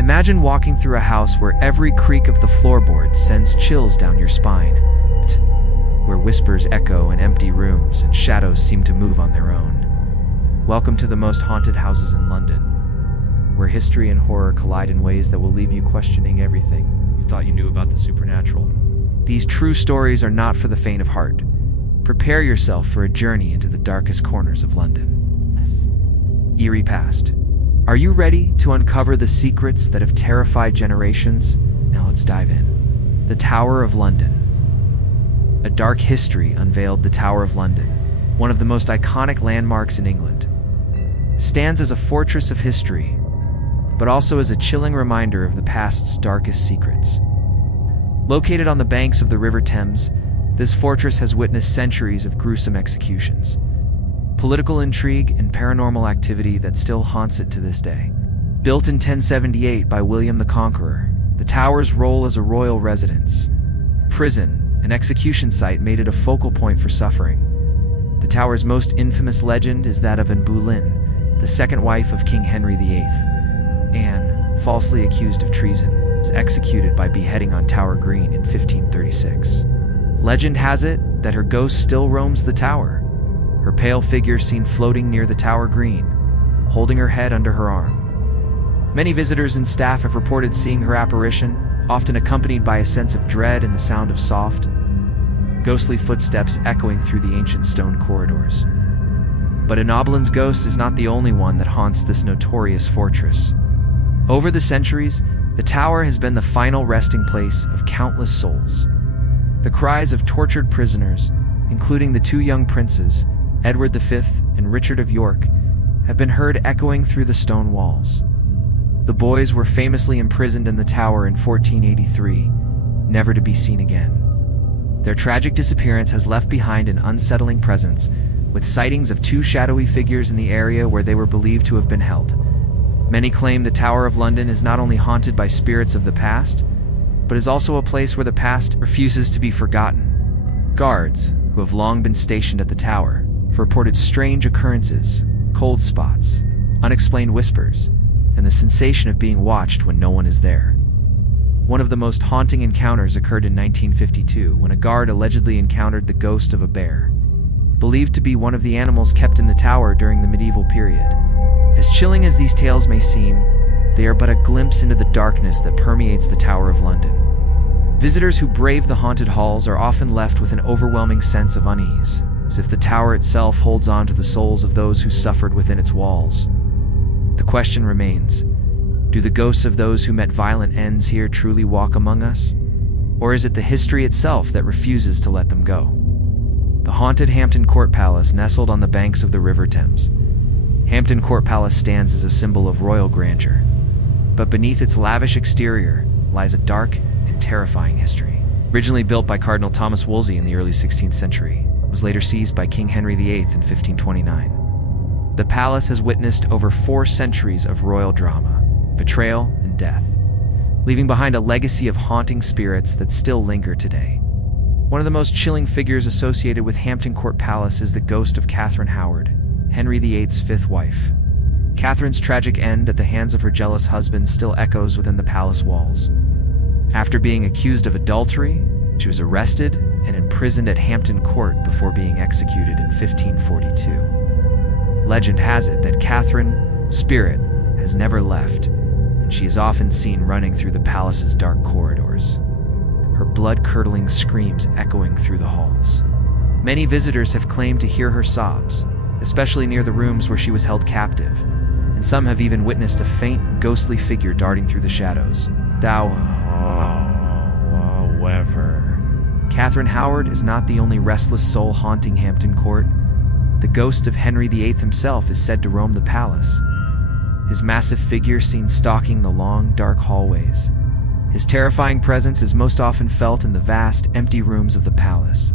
Imagine walking through a house where every creak of the floorboards sends chills down your spine, where whispers echo in empty rooms and shadows seem to move on their own. Welcome to the most haunted houses in London, where history and horror collide in ways that will leave you questioning everything you thought you knew about the supernatural. These true stories are not for the faint of heart. Prepare yourself for a journey into the darkest corners of London's eerie past. Are you ready to uncover the secrets that have terrified generations? Now let's dive in. The Tower of London. A dark history unveiled the Tower of London, one of the most iconic landmarks in England. Stands as a fortress of history, but also as a chilling reminder of the past's darkest secrets. Located on the banks of the River Thames, this fortress has witnessed centuries of gruesome executions, political intrigue, and paranormal activity that still haunts it to this day. Built in 1078 by William the Conqueror, the tower's role as a royal residence, prison, and execution site made it a focal point for suffering. The tower's most infamous legend is that of Anne Boleyn, the second wife of King Henry VIII. Anne, falsely accused of treason, was executed by beheading on Tower Green in 1536. Legend has it that her ghost still roams the tower, her pale figure seen floating near the Tower Green, holding her head under her arm. Many visitors and staff have reported seeing her apparition, often accompanied by a sense of dread and the sound of soft, ghostly footsteps echoing through the ancient stone corridors. But Anne Boleyn's ghost is not the only one that haunts this notorious fortress. Over the centuries, the tower has been the final resting place of countless souls. The cries of tortured prisoners, including the two young princes, Edward V and Richard of York, have been heard echoing through the stone walls. The boys were famously imprisoned in the tower in 1483, never to be seen again. Their tragic disappearance has left behind an unsettling presence, with sightings of two shadowy figures in the area where they were believed to have been held. Many claim the Tower of London is not only haunted by spirits of the past, but is also a place where the past refuses to be forgotten. Guards, who have long been stationed at the tower, have reported strange occurrences, cold spots, unexplained whispers, and the sensation of being watched when no one is there. One of the most haunting encounters occurred in 1952 when a guard allegedly encountered the ghost of a bear, believed to be one of the animals kept in the tower during the medieval period. As chilling as these tales may seem, they are but a glimpse into the darkness that permeates the Tower of London. Visitors who brave the haunted halls are often left with an overwhelming sense of unease, as if the tower itself holds on to the souls of those who suffered within its walls. The question remains, do the ghosts of those who met violent ends here truly walk among us? Or is it the history itself that refuses to let them go? The haunted Hampton Court Palace, nestled on the banks of the River Thames. Hampton Court Palace stands as a symbol of royal grandeur, but beneath its lavish exterior lies a dark and terrifying history. Originally built by Cardinal Thomas Wolsey in the early 16th century, it was later seized by King Henry VIII in 1529. The palace has witnessed over 4 centuries of royal drama, betrayal, and death, leaving behind a legacy of haunting spirits that still linger today. One of the most chilling figures associated with Hampton Court Palace is the ghost of Catherine Howard, Henry VIII's 5th wife. Catherine's tragic end at the hands of her jealous husband still echoes within the palace walls. After being accused of adultery, she was arrested and imprisoned at Hampton Court before being executed in 1542. Legend has it that Catherine's spirit has never left, and she is often seen running through the palace's dark corridors, her blood-curdling screams echoing through the halls. Many visitors have claimed to hear her sobs, especially near the rooms where she was held captive, and some have even witnessed a faint, ghostly figure darting through the shadows. However, Catherine Howard is not the only restless soul haunting Hampton Court. The ghost of Henry VIII himself is said to roam the palace, his massive figure seen stalking the long, dark hallways. His terrifying presence is most often felt in the vast, empty rooms of the palace,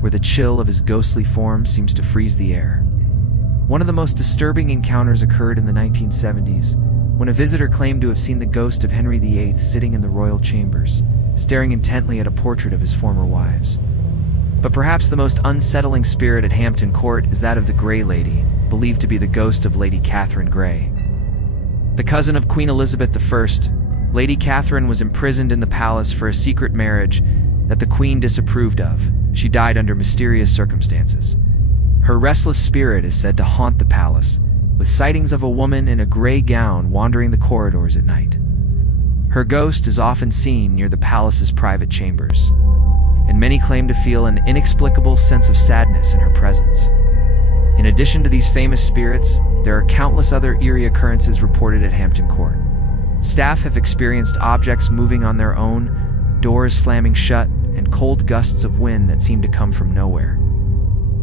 where the chill of his ghostly form seems to freeze the air. One of the most disturbing encounters occurred in the 1970s, when a visitor claimed to have seen the ghost of Henry VIII sitting in the royal chambers, staring intently at a portrait of his former wives. But perhaps the most unsettling spirit at Hampton Court is that of the Grey Lady, believed to be the ghost of Lady Catherine Grey. The cousin of Queen Elizabeth I, Lady Catherine was imprisoned in the palace for a secret marriage that the queen disapproved of. She died under mysterious circumstances. Her restless spirit is said to haunt the palace, with sightings of a woman in a gray gown wandering the corridors at night. Her ghost is often seen near the palace's private chambers, and many claim to feel an inexplicable sense of sadness in her presence. In addition to these famous spirits, there are countless other eerie occurrences reported at Hampton Court. Staff have experienced objects moving on their own, doors slamming shut, and cold gusts of wind that seem to come from nowhere.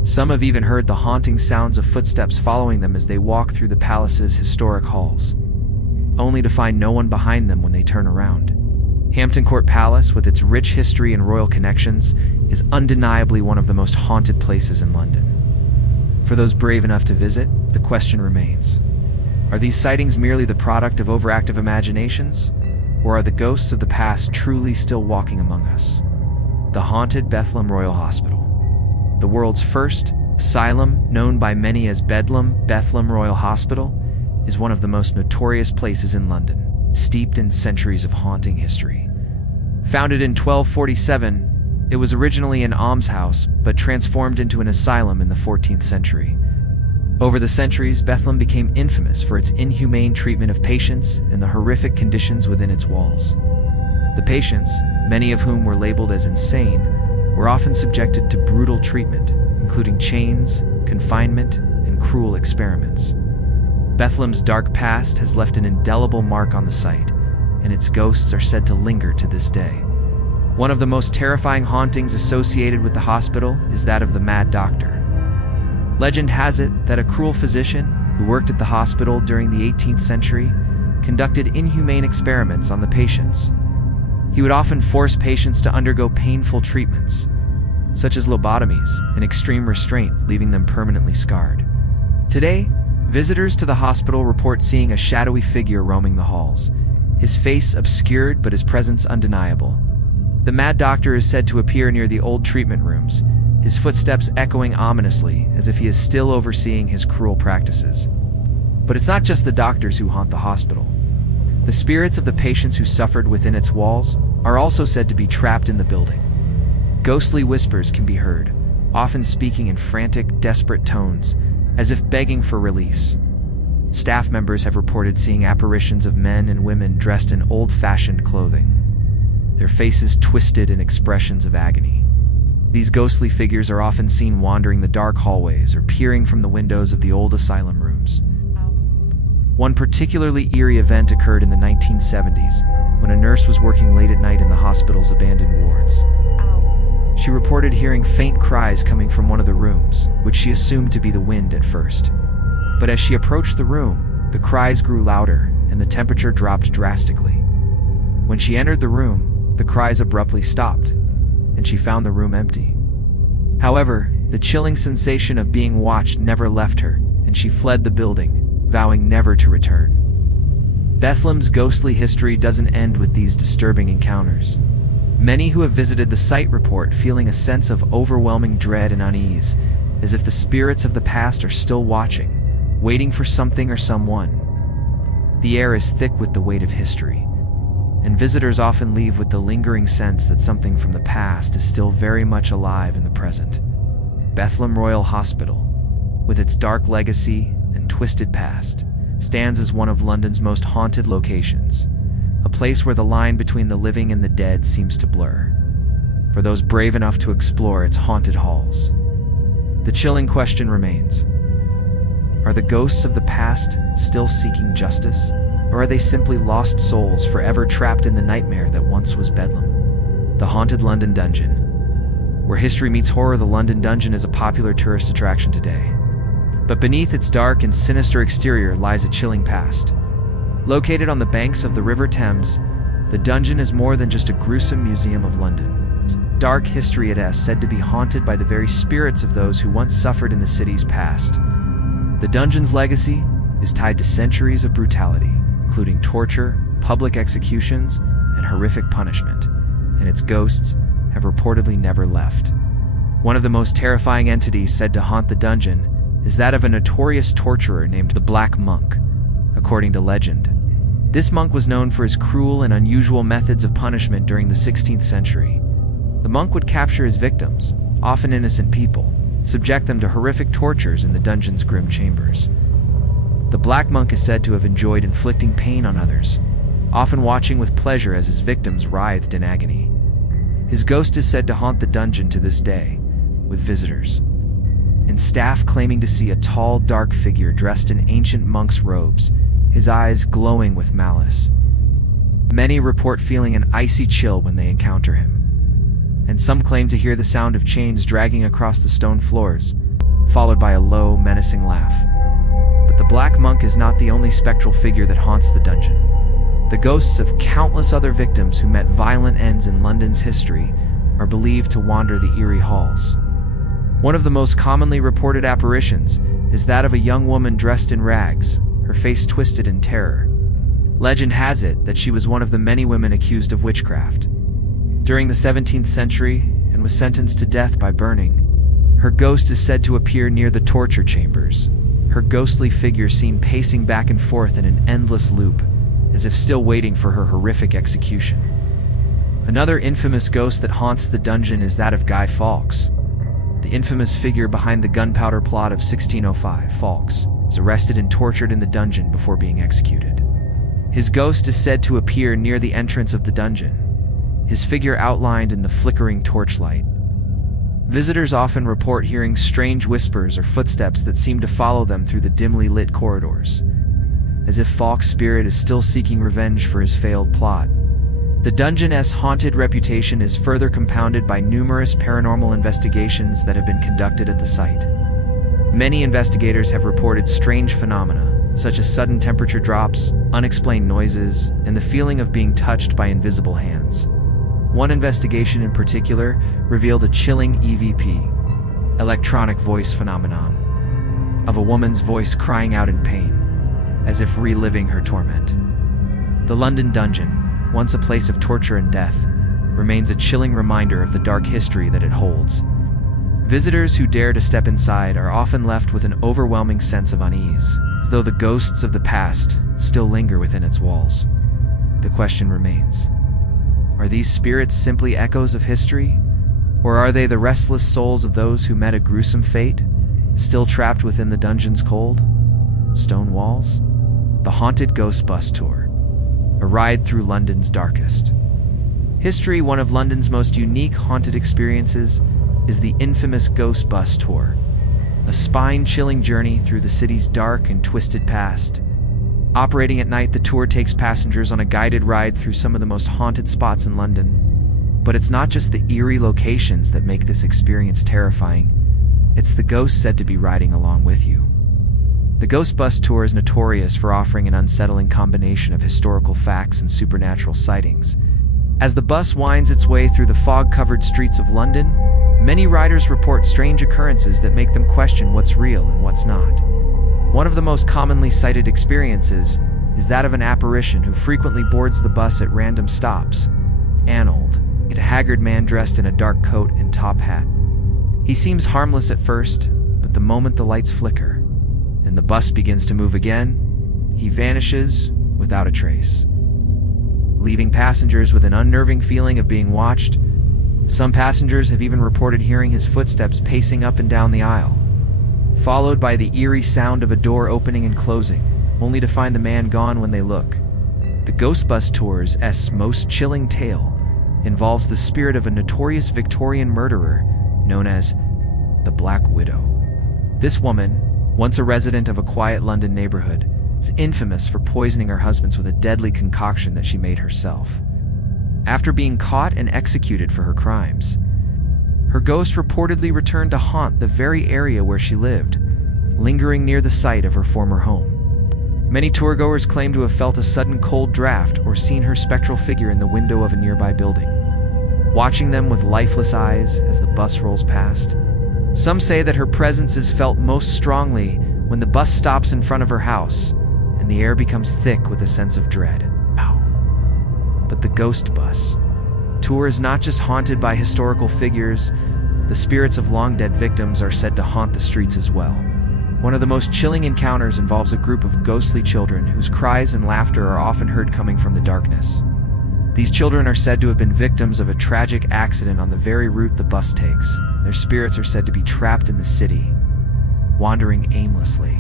Some have even heard the haunting sounds of footsteps following them as they walk through the palace's historic halls, only to find no one behind them when they turn around. Hampton Court Palace, with its rich history and royal connections, is undeniably one of the most haunted places in London. For those brave enough to visit, the question remains: are these sightings merely the product of overactive imaginations, or are the ghosts of the past truly still walking among us? The haunted Bethlehem Royal Hospital. The world's first asylum, known by many as Bethlehem Royal Hospital, is one of the most notorious places in London, steeped in centuries of haunting history. Founded in 1247, it was originally an almshouse, but transformed into an asylum in the 14th century. Over the centuries, Bethlehem became infamous for its inhumane treatment of patients and the horrific conditions within its walls. The patients, many of whom were labeled as insane, were often subjected to brutal treatment, including chains, confinement, and cruel experiments. Bethlehem's dark past has left an indelible mark on the site, and its ghosts are said to linger to this day. One of the most terrifying hauntings associated with the hospital is that of the Mad Doctor. Legend has it that a cruel physician who worked at the hospital during the 18th century conducted inhumane experiments on the patients. He would often force patients to undergo painful treatments, such as lobotomies and extreme restraint, leaving them permanently scarred. Today, visitors to the hospital report seeing a shadowy figure roaming the halls, his face obscured but his presence undeniable. The Mad Doctor is said to appear near the old treatment rooms, his footsteps echoing ominously as if he is still overseeing his cruel practices. But it's not just the doctors who haunt the hospital. The spirits of the patients who suffered within its walls are also said to be trapped in the building. Ghostly whispers can be heard, often speaking in frantic, desperate tones, as if begging for release. Staff members have reported seeing apparitions of men and women dressed in old-fashioned clothing, their faces twisted in expressions of agony. These ghostly figures are often seen wandering the dark hallways or peering from the windows of the old asylum rooms. One particularly eerie event occurred in the 1970s, when a nurse was working late at night in the hospital's abandoned wards. She reported hearing faint cries coming from one of the rooms, which she assumed to be the wind at first. But as she approached the room, the cries grew louder and the temperature dropped drastically. When she entered the room, the cries abruptly stopped, and she found the room empty. However, the chilling sensation of being watched never left her, and she fled the building, vowing never to return. Bethlehem's ghostly history doesn't end with these disturbing encounters. Many who have visited the site report feeling a sense of overwhelming dread and unease, as if the spirits of the past are still watching, waiting for something or someone. The air is thick with the weight of history, and visitors often leave with the lingering sense that something from the past is still very much alive in the present. Bethlehem Royal Hospital, with its dark legacy and twisted past, stands as one of London's most haunted locations, a place where the line between the living and the dead seems to blur. For those brave enough to explore its haunted halls, the chilling question remains: are the ghosts of the past still seeking justice, or are they simply lost souls forever trapped in the nightmare that once was Bedlam? The haunted London Dungeon. Where history meets horror, the London Dungeon is a popular tourist attraction today. But beneath its dark and sinister exterior lies a chilling past. Located on the banks of the River Thames, the dungeon is more than just a gruesome museum of London's dark history. It is said to be haunted by the very spirits of those who once suffered in the city's past. The dungeon's legacy is tied to centuries of brutality, including torture, public executions, and horrific punishment, and its ghosts have reportedly never left. One of the most terrifying entities said to haunt the dungeon is that of a notorious torturer named the Black Monk. According to legend, This monk was known for his cruel and unusual methods of punishment during the 16th century. The monk would capture his victims, often innocent people, and subject them to horrific tortures in the dungeon's grim chambers. The Black Monk is said to have enjoyed inflicting pain on others, often watching with pleasure as his victims writhed in agony. His ghost is said to haunt the dungeon to this day, with visitors and staff claiming to see a tall, dark figure dressed in ancient monk's robes, his eyes glowing with malice. Many report feeling an icy chill when they encounter him, and some claim to hear the sound of chains dragging across the stone floors, followed by a low, menacing laugh. But the Black Monk is not the only spectral figure that haunts the dungeon. The ghosts of countless other victims who met violent ends in London's history are believed to wander the eerie halls. One of the most commonly reported apparitions is that of a young woman dressed in rags, her face twisted in terror. Legend has it that she was one of the many women accused of witchcraft. During the 17th century, and was sentenced to death by burning, her ghost is said to appear near the torture chambers, her ghostly figure seen pacing back and forth in an endless loop, as if still waiting for her horrific execution. Another infamous ghost that haunts the dungeon is that of Guy Fawkes. The infamous figure behind the gunpowder plot of 1605, Fawkes was arrested and tortured in the dungeon before being executed. His ghost is said to appear near the entrance of the dungeon, his figure outlined in the flickering torchlight. Visitors often report hearing strange whispers or footsteps that seem to follow them through the dimly lit corridors, as if Fawkes' spirit is still seeking revenge for his failed plot. The dungeon's haunted reputation is further compounded by numerous paranormal investigations that have been conducted at the site. Many investigators have reported strange phenomena, such as sudden temperature drops, unexplained noises, and the feeling of being touched by invisible hands. One investigation in particular revealed a chilling EVP, electronic voice phenomenon, of a woman's voice crying out in pain, as if reliving her torment. The London dungeon, once a place of torture and death, remains a chilling reminder of the dark history that it holds. Visitors who dare to step inside are often left with an overwhelming sense of unease, as though the ghosts of the past still linger within its walls. The question remains: are these spirits simply echoes of history, or are they the restless souls of those who met a gruesome fate, still trapped within the dungeon's cold stone walls? The Haunted Ghost Bus Tour, a ride through London's darkest history. One of London's most unique haunted experiences is the infamous Ghost Bus Tour, a spine-chilling journey through the city's dark and twisted past. Operating at night, the tour takes passengers on a guided ride through some of the most haunted spots in London. But it's not just the eerie locations that make this experience terrifying, it's the ghosts said to be riding along with you. The Ghost Bus Tour is notorious for offering an unsettling combination of historical facts and supernatural sightings. As the bus winds its way through the fog-covered streets of London, many riders report strange occurrences that make them question what's real and what's not. One of the most commonly cited experiences is that of an apparition who frequently boards the bus at random stops. Arnold, a haggard man dressed in a dark coat and top hat. He seems harmless at first, but the moment the lights flicker and the bus begins to move again, he vanishes without a trace, leaving passengers with an unnerving feeling of being watched. Some passengers have even reported hearing his footsteps pacing up and down the aisle, followed by the eerie sound of a door opening and closing, only to find the man gone when they look. The Ghost Bus Tour's most chilling tale involves the spirit of a notorious Victorian murderer known as the Black Widow. This woman, once a resident of a quiet London neighborhood, is infamous for poisoning her husbands with a deadly concoction that she made herself. After being caught and executed for her crimes, her ghost reportedly returned to haunt the very area where she lived, lingering near the site of her former home. Many tourgoers claim to have felt a sudden cold draft or seen her spectral figure in the window of a nearby building, watching them with lifeless eyes as the bus rolls past. Some say that her presence is felt most strongly when the bus stops in front of her house and the air becomes thick with a sense of dread. But the Ghost Bus Tour is not just haunted by historical figures. The spirits of long-dead victims are said to haunt the streets as well. One of the most chilling encounters involves a group of ghostly children whose cries and laughter are often heard coming from the darkness. These children are said to have been victims of a tragic accident on the very route the bus takes. Their spirits are said to be trapped in the city, wandering aimlessly.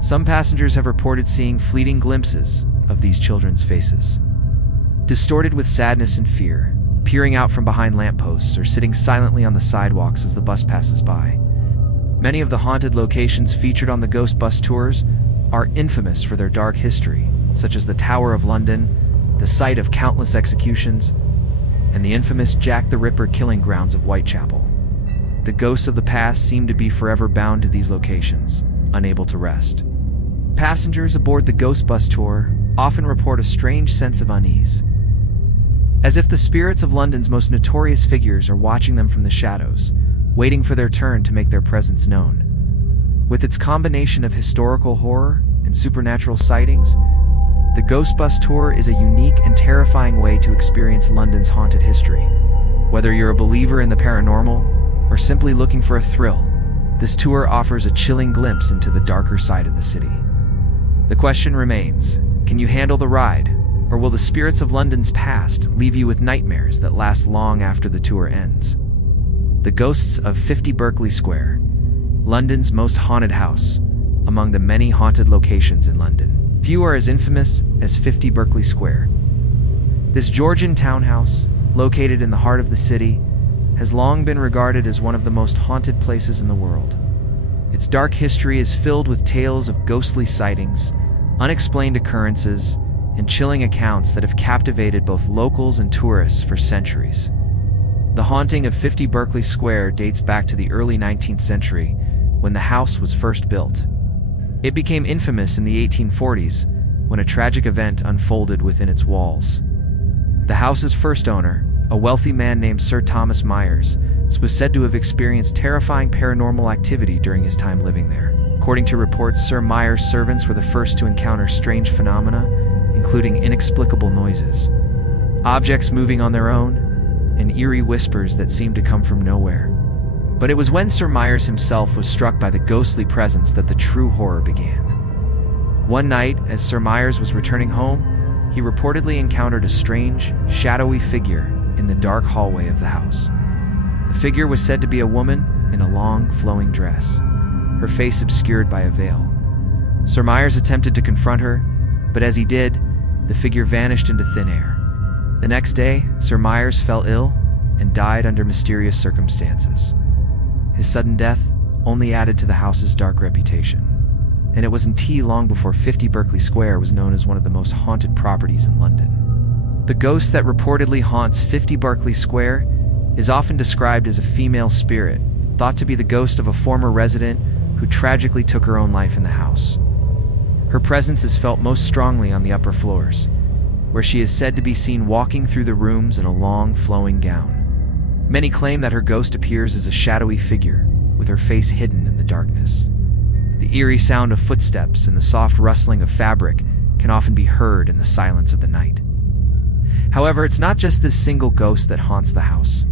Some passengers have reported seeing fleeting glimpses of these children's faces, distorted with sadness and fear, peering out from behind lampposts or sitting silently on the sidewalks as the bus passes by. Many of the haunted locations featured on the ghost bus tours are infamous for their dark history, such as the Tower of London, the site of countless executions, and the infamous Jack the Ripper killing grounds of Whitechapel. The ghosts of the past seem to be forever bound to these locations, unable to rest. Passengers aboard the ghost bus tour often report a strange sense of unease, as if the spirits of London's most notorious figures are watching them from the shadows, waiting for their turn to make their presence known. With its combination of historical horror and supernatural sightings, the Ghost Bus Tour is a unique and terrifying way to experience London's haunted history. Whether you're a believer in the paranormal or simply looking for a thrill, this tour offers a chilling glimpse into the darker side of the city. The question remains, can you handle the ride, or will the spirits of London's past leave you with nightmares that last long after the tour ends? The Ghosts of 50 Berkeley Square, London's most haunted house, among the many haunted locations in London. Few are as infamous as 50 Berkeley Square. This Georgian townhouse, located in the heart of the city, has long been regarded as one of the most haunted places in the world. Its dark history is filled with tales of ghostly sightings, unexplained occurrences, and chilling accounts that have captivated both locals and tourists for centuries. The haunting of 50 Berkeley Square dates back to the early 19th century, when the house was first built. It became infamous in the 1840s, when a tragic event unfolded within its walls. The house's first owner, a wealthy man named Sir Thomas Myers, was said to have experienced terrifying paranormal activity during his time living there. According to reports, Sir Myers' servants were the first to encounter strange phenomena, including inexplicable noises, objects moving on their own, and eerie whispers that seemed to come from nowhere. But it was when Sir Myers himself was struck by the ghostly presence that the true horror began. One night, as Sir Myers was returning home, he reportedly encountered a strange, shadowy figure in the dark hallway of the house. The figure was said to be a woman in a long, flowing dress, her face obscured by a veil. Sir Myers attempted to confront her, but as he did, the figure vanished into thin air. The next day, Sir Myers fell ill and died under mysterious circumstances. His sudden death only added to the house's dark reputation, and it wasn't long before 50 Berkeley Square was known as one of the most haunted properties in London. The ghost that reportedly haunts 50 Berkeley Square is often described as a female spirit, thought to be the ghost of a former resident who tragically took her own life in the house. Her presence is felt most strongly on the upper floors, where she is said to be seen walking through the rooms in a long, flowing gown. Many claim that her ghost appears as a shadowy figure, with her face hidden in the darkness. The eerie sound of footsteps and the soft rustling of fabric can often be heard in the silence of the night. However, it's not just this single ghost that haunts the house.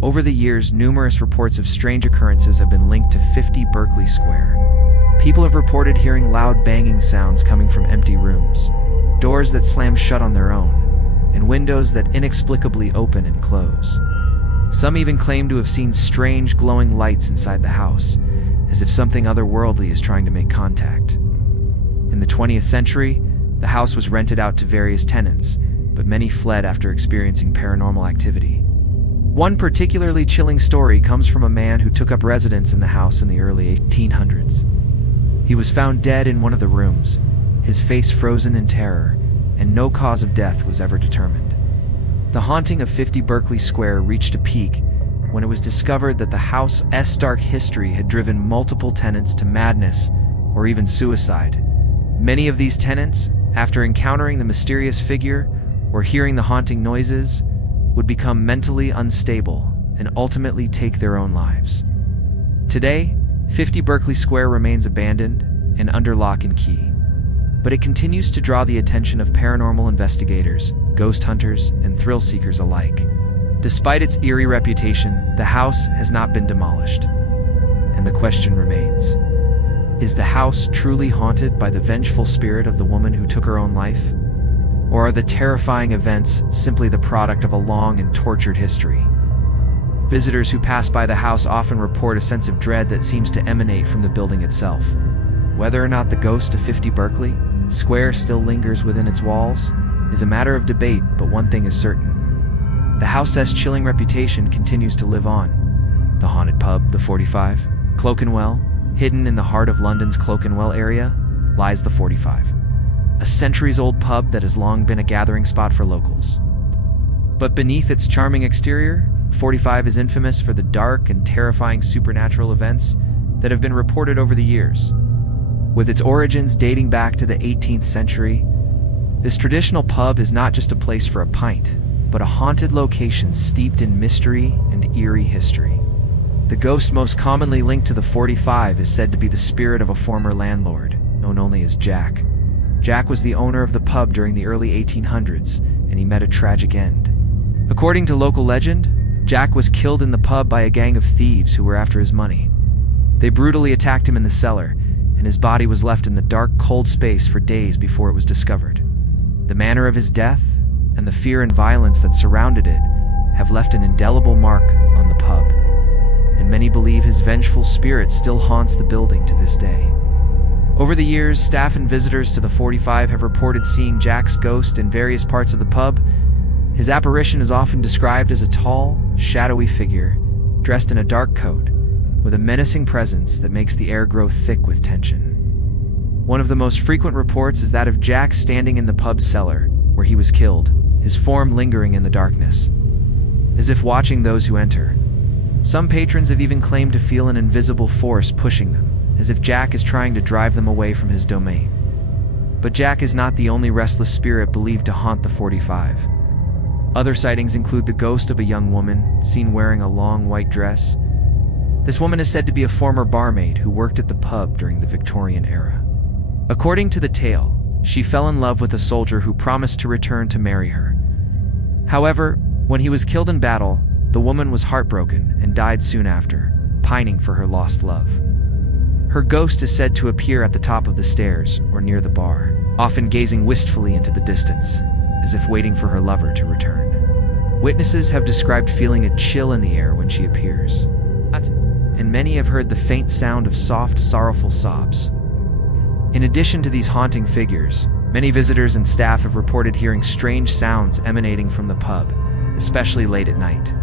Over the years, numerous reports of strange occurrences have been linked to 50 Berkeley Square. People have reported hearing loud banging sounds coming from empty rooms, doors that slam shut on their own, and windows that inexplicably open and close. Some even claim to have seen strange glowing lights inside the house, as if something otherworldly is trying to make contact. In the 20th century, the house was rented out to various tenants, but many fled after experiencing paranormal activity. One particularly chilling story comes from a man who took up residence in the house in the early 1800s. He was found dead in one of the rooms, his face frozen in terror, and no cause of death was ever determined. The haunting of 50 Berkeley Square reached a peak when it was discovered that the house's dark history had driven multiple tenants to madness or even suicide. Many of these tenants, after encountering the mysterious figure or hearing the haunting noises, would become mentally unstable and ultimately take their own lives. Today, 50 Berkeley Square remains abandoned and under lock and key, but it continues to draw the attention of paranormal investigators, ghost hunters, and thrill seekers alike. Despite its eerie reputation, the house has not been demolished, and the question remains, Is the house truly haunted by the vengeful spirit of the woman who took her own life? Or are the terrifying events simply the product of a long and tortured history? Visitors who pass by the house often report a sense of dread that seems to emanate from the building itself. Whether or not the ghost of 50 Berkeley Square still lingers within its walls is a matter of debate, but one thing is certain. The house's chilling reputation continues to live on. The haunted pub, the 45, Clerkenwell, hidden in the heart of London's Clerkenwell area, lies the 45, a centuries-old pub that has long been a gathering spot for locals. But beneath its charming exterior, 45 is infamous for the dark and terrifying supernatural events that have been reported over the years. With its origins dating back to the 18th century, this traditional pub is not just a place for a pint, but a haunted location steeped in mystery and eerie history. The ghost most commonly linked to the 45 is said to be the spirit of a former landlord, known only as Jack. Jack was the owner of the pub during the early 1800s, and he met a tragic end. According to local legend, Jack was killed in the pub by a gang of thieves who were after his money. They brutally attacked him in the cellar, and his body was left in the dark, cold space for days before it was discovered. The manner of his death, and the fear and violence that surrounded it, have left an indelible mark on the pub, and many believe his vengeful spirit still haunts the building to this day. Over the years, staff and visitors to the 45 have reported seeing Jack's ghost in various parts of the pub. His apparition is often described as a tall, shadowy figure, dressed in a dark coat, with a menacing presence that makes the air grow thick with tension. One of the most frequent reports is that of Jack standing in the pub's cellar, where he was killed, his form lingering in the darkness, as if watching those who enter. Some patrons have even claimed to feel an invisible force pushing them, as if Jack is trying to drive them away from his domain. But Jack is not the only restless spirit believed to haunt the 45. Other sightings include the ghost of a young woman seen wearing a long white dress. This woman is said to be a former barmaid who worked at the pub during the Victorian era. According to the tale, she fell in love with a soldier who promised to return to marry her. However, when he was killed in battle, the woman was heartbroken and died soon after, pining for her lost love. Her ghost is said to appear at the top of the stairs or near the bar, often gazing wistfully into the distance, as if waiting for her lover to return. Witnesses have described feeling a chill in the air when she appears, and many have heard the faint sound of soft, sorrowful sobs. In addition to these haunting figures, many visitors and staff have reported hearing strange sounds emanating from the pub, especially late at night.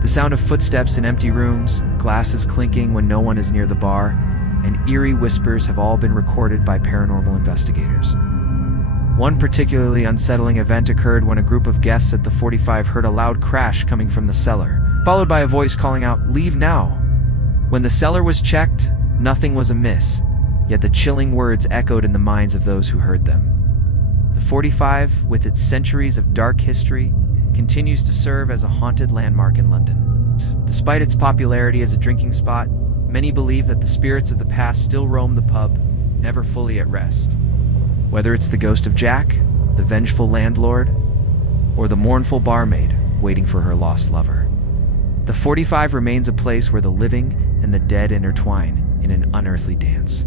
The sound of footsteps in empty rooms, glasses clinking when no one is near the bar, and eerie whispers have all been recorded by paranormal investigators. One particularly unsettling event occurred when a group of guests at the 45 heard a loud crash coming from the cellar, followed by a voice calling out, "Leave now!" When the cellar was checked, nothing was amiss, yet the chilling words echoed in the minds of those who heard them. The 45, with its centuries of dark history, continues to serve as a haunted landmark in London. Despite its popularity as a drinking spot, many believe that the spirits of the past still roam the pub, never fully at rest. Whether it's the ghost of Jack, the vengeful landlord, or the mournful barmaid waiting for her lost lover, the 45 remains a place where the living and the dead intertwine in an unearthly dance.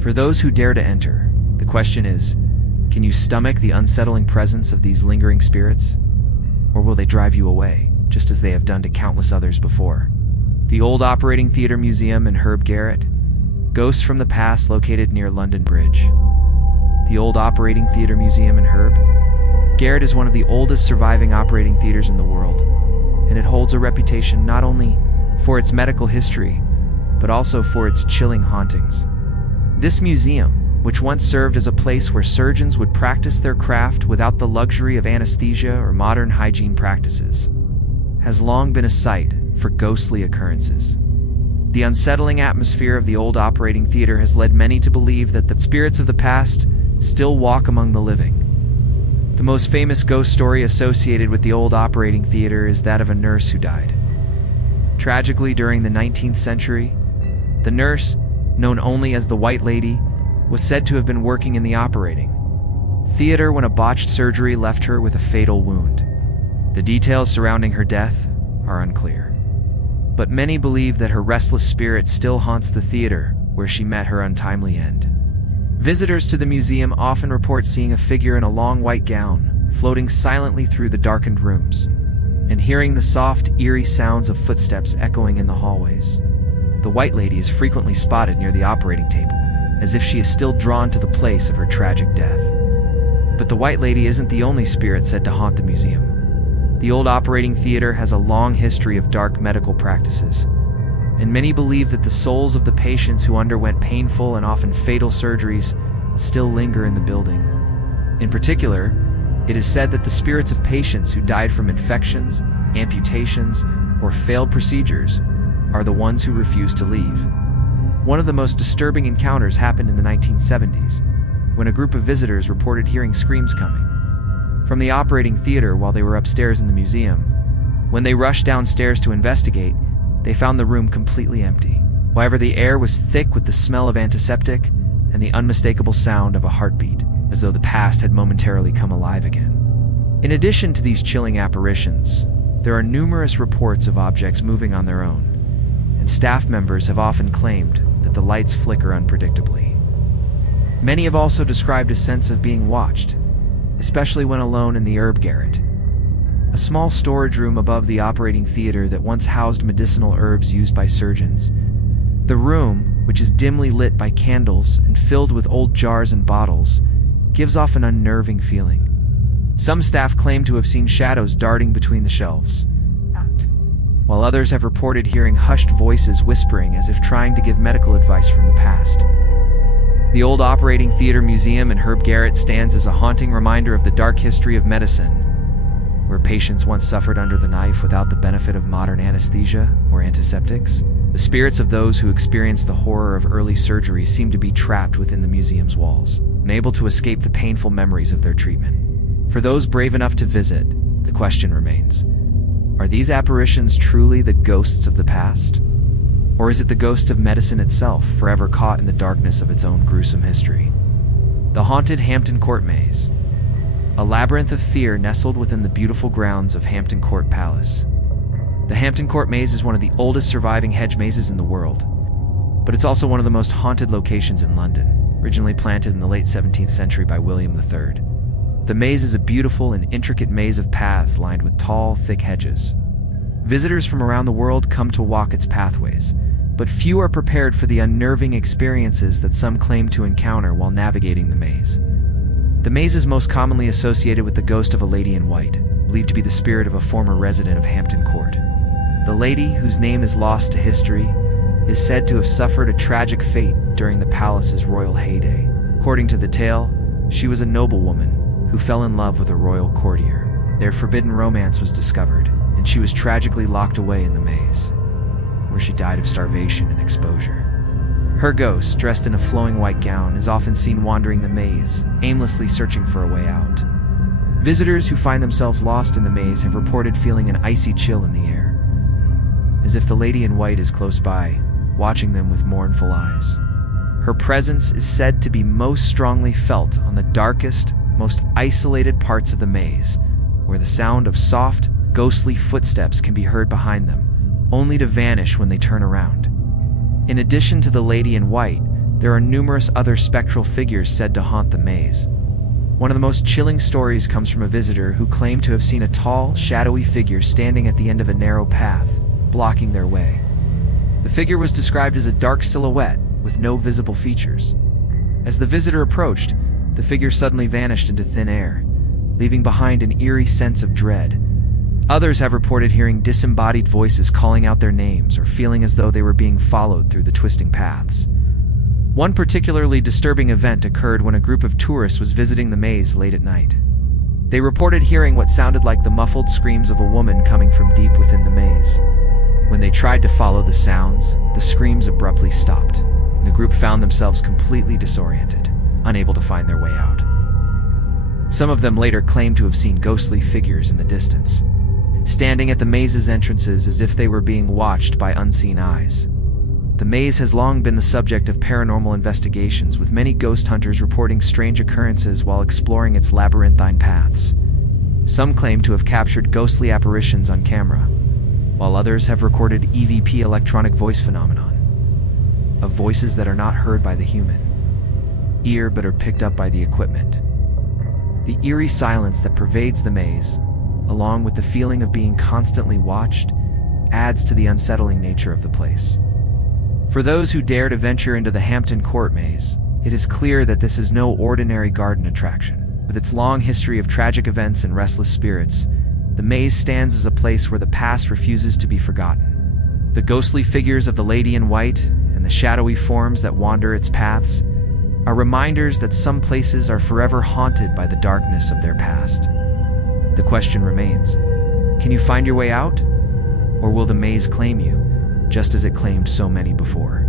For those who dare to enter, the question is, can you stomach the unsettling presence of these lingering spirits? Or will they drive you away, just as they have done to countless others before? The Old Operating Theatre Museum in Herb Garrett, Ghosts from the Past located near London Bridge. The Old Operating Theatre Museum in Herb Garrett is one of the oldest surviving operating theaters in the world, and it holds a reputation not only for its medical history, but also for its chilling hauntings. This museum, which once served as a place where surgeons would practice their craft without the luxury of anesthesia or modern hygiene practices, has long been a site for ghostly occurrences. The unsettling atmosphere of the Old Operating Theatre has led many to believe that the spirits of the past still walk among the living. The most famous ghost story associated with the Old Operating Theatre is that of a nurse who died tragically during the 19th century. The nurse, known only as the White Lady, was said to have been working in the operating theater when a botched surgery left her with a fatal wound. The details surrounding her death are unclear, but many believe that her restless spirit still haunts the theater, where she met her untimely end. Visitors to the museum often report seeing a figure in a long white gown, floating silently through the darkened rooms, and hearing the soft, eerie sounds of footsteps echoing in the hallways. The White Lady is frequently spotted near the operating table, as if she is still drawn to the place of her tragic death. But the White Lady isn't the only spirit said to haunt the museum. The old operating theater has a long history of dark medical practices, and many believe that the souls of the patients who underwent painful and often fatal surgeries still linger in the building. In particular, it is said that the spirits of patients who died from infections, amputations, or failed procedures are the ones who refuse to leave. One of the most disturbing encounters happened in the 1970s, when a group of visitors reported hearing screams coming from the operating theater while they were upstairs in the museum. When they rushed downstairs to investigate, they found the room completely empty. However, the air was thick with the smell of antiseptic and the unmistakable sound of a heartbeat, as though the past had momentarily come alive again. In addition to these chilling apparitions, there are numerous reports of objects moving on their own, and staff members have often claimed that the lights flicker unpredictably. Many have also described a sense of being watched, especially when alone in the herb garret, a small storage room above the operating theater that once housed medicinal herbs used by surgeons. The room, which is dimly lit by candles and filled with old jars and bottles, gives off an unnerving feeling. Some staff claim to have seen shadows darting between the shelves, while others have reported hearing hushed voices whispering as if trying to give medical advice from the past. The old operating theater museum in Herb Garret stands as a haunting reminder of the dark history of medicine, where patients once suffered under the knife without the benefit of modern anesthesia or antiseptics. The spirits of those who experienced the horror of early surgery seem to be trapped within the museum's walls, unable to escape the painful memories of their treatment. For those brave enough to visit, the question remains: are these apparitions truly the ghosts of the past? Or is it the ghost of medicine itself, forever caught in the darkness of its own gruesome history? The haunted Hampton Court Maze, a labyrinth of fear nestled within the beautiful grounds of Hampton Court Palace. The Hampton Court Maze is one of the oldest surviving hedge mazes in the world, but it's also one of the most haunted locations in London, originally planted in the late 17th century by William III. The maze is a beautiful and intricate maze of paths lined with tall, thick hedges. Visitors from around the world come to walk its pathways, but few are prepared for the unnerving experiences that some claim to encounter while navigating the maze. The maze is most commonly associated with the ghost of a lady in white, believed to be the spirit of a former resident of Hampton Court. The lady, whose name is lost to history, is said to have suffered a tragic fate during the palace's royal heyday. According to the tale, she was a noblewoman who fell in love with a royal courtier. Their forbidden romance was discovered, and she was tragically locked away in the maze, where she died of starvation and exposure. Her ghost, dressed in a flowing white gown, is often seen wandering the maze, aimlessly searching for a way out. Visitors who find themselves lost in the maze have reported feeling an icy chill in the air, as if the lady in white is close by, watching them with mournful eyes. Her presence is said to be most strongly felt on the darkest, most isolated parts of the maze, where the sound of soft, ghostly footsteps can be heard behind them, only to vanish when they turn around. In addition to the lady in white, there are numerous other spectral figures said to haunt the maze. One of the most chilling stories comes from a visitor who claimed to have seen a tall, shadowy figure standing at the end of a narrow path, blocking their way. The figure was described as a dark silhouette with no visible features. As the visitor approached, the figure suddenly vanished into thin air, leaving behind an eerie sense of dread. Others have reported hearing disembodied voices calling out their names or feeling as though they were being followed through the twisting paths. One particularly disturbing event occurred when a group of tourists was visiting the maze late at night. They reported hearing what sounded like the muffled screams of a woman coming from deep within the maze. When they tried to follow the sounds, the screams abruptly stopped, and the group found themselves completely disoriented, unable to find their way out. Some of them later claimed to have seen ghostly figures in the distance, standing at the maze's entrances as if they were being watched by unseen eyes. The maze has long been the subject of paranormal investigations, with many ghost hunters reporting strange occurrences while exploring its labyrinthine paths. Some claim to have captured ghostly apparitions on camera, while others have recorded EVP electronic voice phenomenon. of voices that are not heard by the human ear but are picked up by the equipment. The eerie silence that pervades the maze, along with the feeling of being constantly watched, adds to the unsettling nature of the place. For those who dare to venture into the Hampton Court maze, it is clear that this is no ordinary garden attraction. With its long history of tragic events and restless spirits, the maze stands as a place where the past refuses to be forgotten. The ghostly figures of the Lady in White and the shadowy forms that wander its paths are reminders that some places are forever haunted by the darkness of their past. The question remains, can you find your way out? Or will the maze claim you, just as it claimed so many before?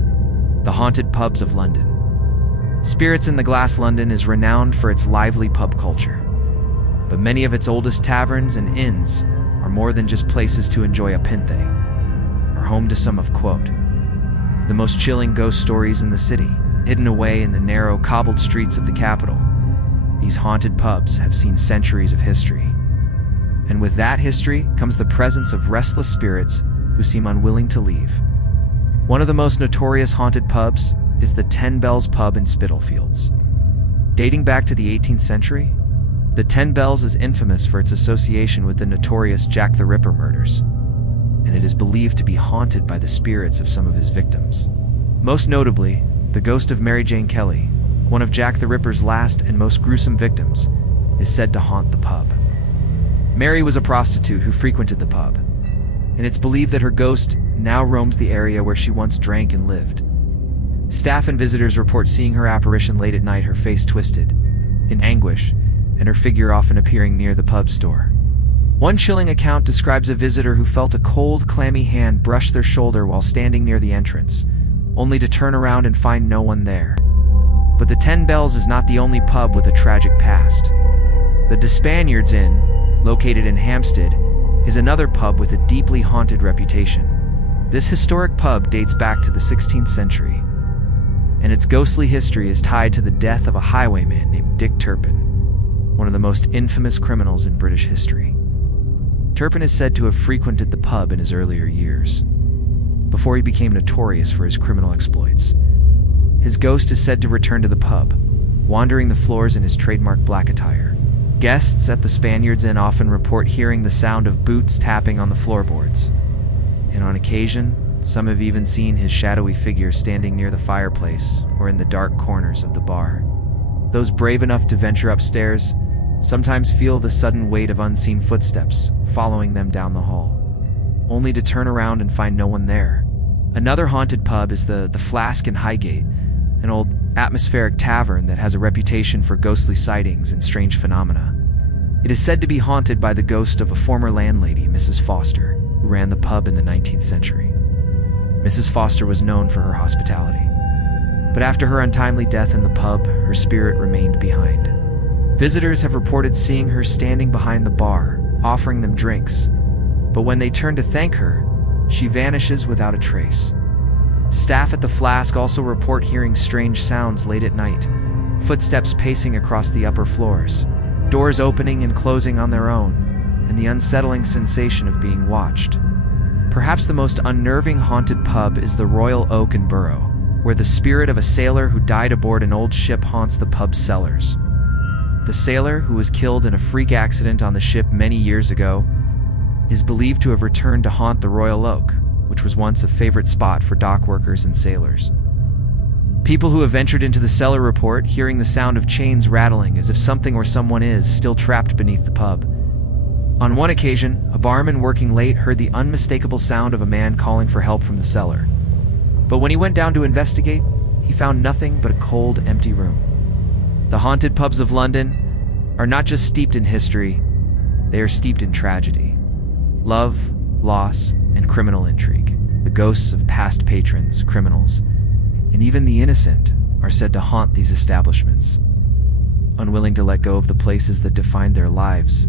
The haunted pubs of London. Spirits in the Glass London is renowned for its lively pub culture. But many of its oldest taverns and inns are more than just places to enjoy a pinthe, are home to some of, quote, the most chilling ghost stories in the city. Hidden away in the narrow, cobbled streets of the capital, these haunted pubs have seen centuries of history. And with that history comes the presence of restless spirits who seem unwilling to leave. One of the most notorious haunted pubs is the 10 Bells pub in Spitalfields. Dating back to the 18th century, the 10 Bells is infamous for its association with the notorious Jack the Ripper murders, and it is believed to be haunted by the spirits of some of his victims. Most notably, the ghost of Mary Jane Kelly, one of Jack the Ripper's last and most gruesome victims, is said to haunt the pub. Mary was a prostitute who frequented the pub, and it's believed that her ghost now roams the area where she once drank and lived. Staff and visitors report seeing her apparition late at night, her face twisted in anguish, and her figure often appearing near the pub store. One chilling account describes a visitor who felt a cold, clammy hand brush their shoulder while standing near the entrance, only to turn around and find no one there. But the 10 Bells is not the only pub with a tragic past. The Spaniards Inn, located in Hampstead, is another pub with a deeply haunted reputation. This historic pub dates back to the 16th century, and its ghostly history is tied to the death of a highwayman named Dick Turpin, one of the most infamous criminals in British history. Turpin is said to have frequented the pub in his earlier years, before he became notorious for his criminal exploits. His ghost is said to return to the pub, wandering the floors in his trademark black attire. Guests at the Spaniards Inn often report hearing the sound of boots tapping on the floorboards, and on occasion, some have even seen his shadowy figure standing near the fireplace or in the dark corners of the bar. Those brave enough to venture upstairs sometimes feel the sudden weight of unseen footsteps following them down the hall, only to turn around and find no one there. Another haunted pub is the Flask in Highgate, an old atmospheric tavern that has a reputation for ghostly sightings and strange phenomena. It is said to be haunted by the ghost of a former landlady, Mrs. Foster, who ran the pub in the 19th century. Mrs. Foster was known for her hospitality, but after her untimely death in the pub, her spirit remained behind. Visitors have reported seeing her standing behind the bar, offering them drinks, but when they turn to thank her, she vanishes without a trace. Staff at the Flask also report hearing strange sounds late at night, footsteps pacing across the upper floors, doors opening and closing on their own, and the unsettling sensation of being watched. Perhaps the most unnerving haunted pub is the Royal Oak in Borough, where the spirit of a sailor who died aboard an old ship haunts the pub's cellars. The sailor, who was killed in a freak accident on the ship many years ago, is believed to have returned to haunt the Royal Oak, which was once a favorite spot for dock workers and sailors. People who have ventured into the cellar report hearing the sound of chains rattling as if something or someone is still trapped beneath the pub. On one occasion, a barman working late heard the unmistakable sound of a man calling for help from the cellar. But when he went down to investigate, he found nothing but a cold, empty room. The haunted pubs of London are not just steeped in history, they are steeped in tragedy. Love, loss, and criminal intrigue. The ghosts of past patrons, criminals, and even the innocent are said to haunt these establishments, unwilling to let go of the places that defined their lives.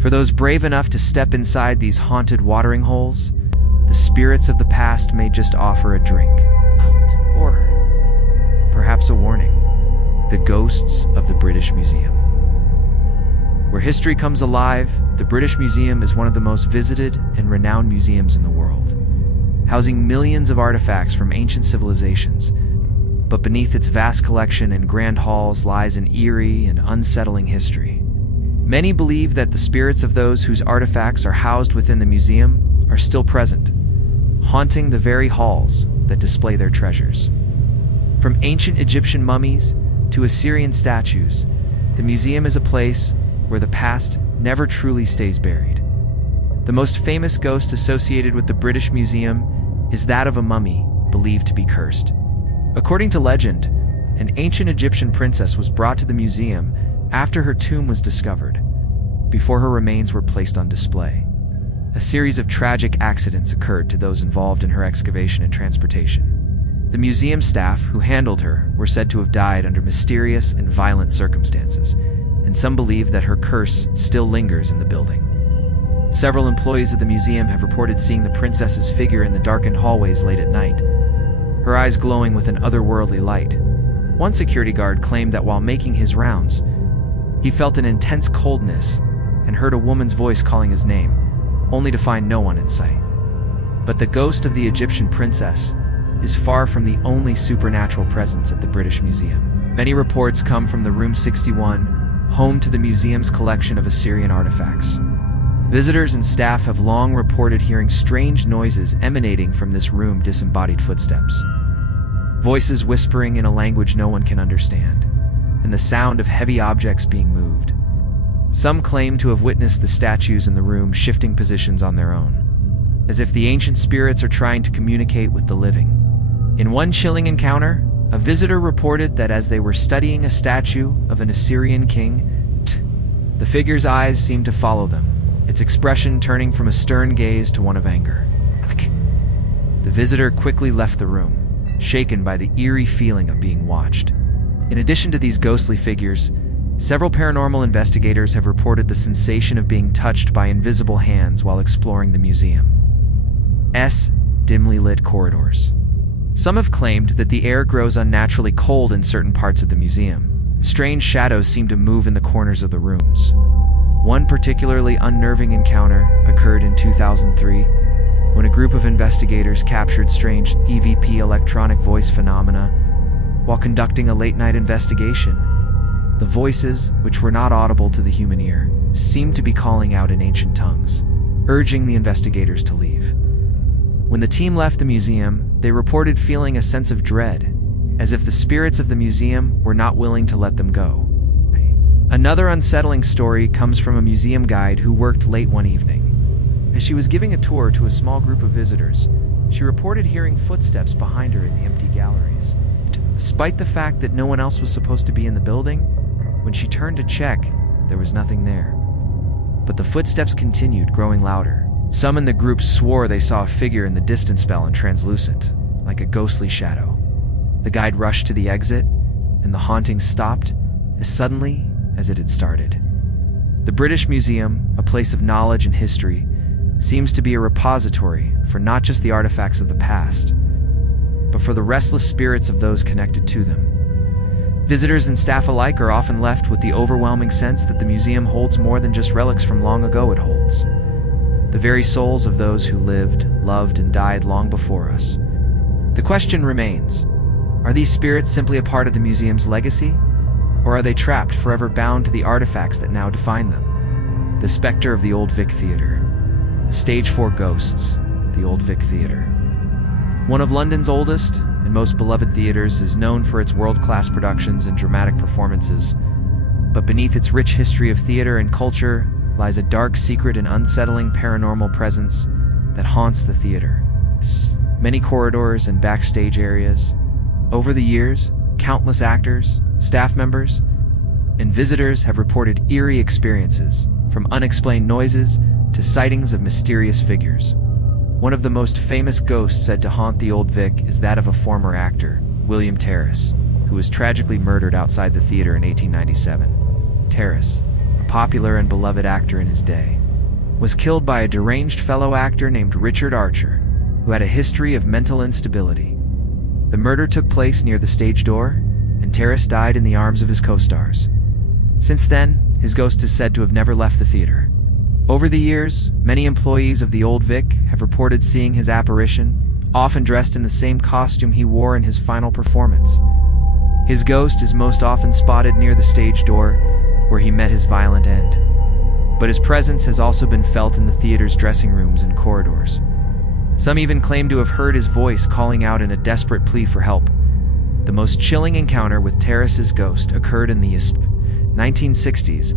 For those brave enough to step inside these haunted watering holes, the spirits of the past may just offer a drink, or perhaps a warning. The ghosts of the British Museum. Where history comes alive, the British Museum is one of the most visited and renowned museums in the world. housing millions of artifacts from ancient civilizations. But beneath its vast collection and grand halls lies an eerie and unsettling history. Many believe that the spirits of those whose artifacts are housed within the museum are still present, haunting the very halls that display their treasures. From ancient Egyptian mummies to Assyrian statues, the museum is a place where the past never truly stays buried. The most famous ghost associated with the British Museum is that of a mummy believed to be cursed. According to legend, an ancient Egyptian princess was brought to the museum after her tomb was discovered, before her remains were placed on display. A series of tragic accidents occurred to those involved in her excavation and transportation. The museum staff who handled her were said to have died under mysterious and violent circumstances, and some believe that her curse still lingers in the building. Several employees of the museum have reported seeing the princess's figure in the darkened hallways late at night, her eyes glowing with an otherworldly light. One security guard claimed that while making his rounds, he felt an intense coldness and heard a woman's voice calling his name, only to find no one in sight. But the ghost of the Egyptian princess is far from the only supernatural presence at the British Museum. Many reports come from the Room 61, home to the museum's collection of Assyrian artifacts. Visitors and staff have long reported hearing strange noises emanating from this room, disembodied footsteps, voices whispering in a language no one can understand, and the sound of heavy objects being moved. Some claim to have witnessed the statues in the room shifting positions on their own, as if the ancient spirits are trying to communicate with the living. In one chilling encounter, a visitor reported that as they were studying a statue of an Assyrian king, the figure's eyes seemed to follow them, its expression turning from a stern gaze to one of anger. The visitor quickly left the room, shaken by the eerie feeling of being watched. In addition to these ghostly figures, several paranormal investigators have reported the sensation of being touched by invisible hands while exploring the museum's dimly lit corridors. Some have claimed that the air grows unnaturally cold in certain parts of the museum. Strange shadows seem to move in the corners of the rooms. One particularly unnerving encounter occurred in 2003 when a group of investigators captured strange EVP electronic voice phenomena while conducting a late-night investigation. The voices, which were not audible to the human ear, seemed to be calling out in ancient tongues, urging the investigators to leave. When the team left the museum, they reported feeling a sense of dread, as if the spirits of the museum were not willing to let them go. Another unsettling story comes from a museum guide who worked late one evening. As she was giving a tour to a small group of visitors, she reported hearing footsteps behind her in the empty galleries. Despite the fact that no one else was supposed to be in the building, when she turned to check, there was nothing there. But the footsteps continued, growing louder. Some in the group swore they saw a figure in the distance, pale and translucent, like a ghostly shadow. The guide rushed to the exit, and the haunting stopped as suddenly as it had started. The British Museum, a place of knowledge and history, seems to be a repository for not just the artifacts of the past, but for the restless spirits of those connected to them. Visitors and staff alike are often left with the overwhelming sense that the museum holds more than just relics from long ago. It holds the very souls of those who lived, loved, and died long before us. The question remains, are these spirits simply a part of the museum's legacy? Or are they trapped, forever bound to the artifacts that now define them? The specter of the Old Vic Theatre. The Stage 4 Ghosts, the Old Vic Theatre. One of London's oldest and most beloved theatres, is known for its world-class productions and dramatic performances. But beneath its rich history of theatre and culture lies a dark, secret, and unsettling paranormal presence that haunts the theatre. Many corridors and backstage areas. Over the years, countless actors, staff members, and visitors have reported eerie experiences, from unexplained noises to sightings of mysterious figures. One of the most famous ghosts said to haunt the Old Vic is that of a former actor, William Terrace, who was tragically murdered outside the theater in 1897. Terrace, a popular and beloved actor in his day, was killed by a deranged fellow actor named Richard Archer, who had a history of mental instability. The murder took place near the stage door, and Terrace died in the arms of his co-stars. Since then, his ghost is said to have never left the theater. Over the years, many employees of the Old Vic have reported seeing his apparition, often dressed in the same costume he wore in his final performance. His ghost is most often spotted near the stage door, where he met his violent end. But his presence has also been felt in the theater's dressing rooms and corridors. Some even claim to have heard his voice calling out in a desperate plea for help. The most chilling encounter with Terrace's ghost occurred in the 1960s,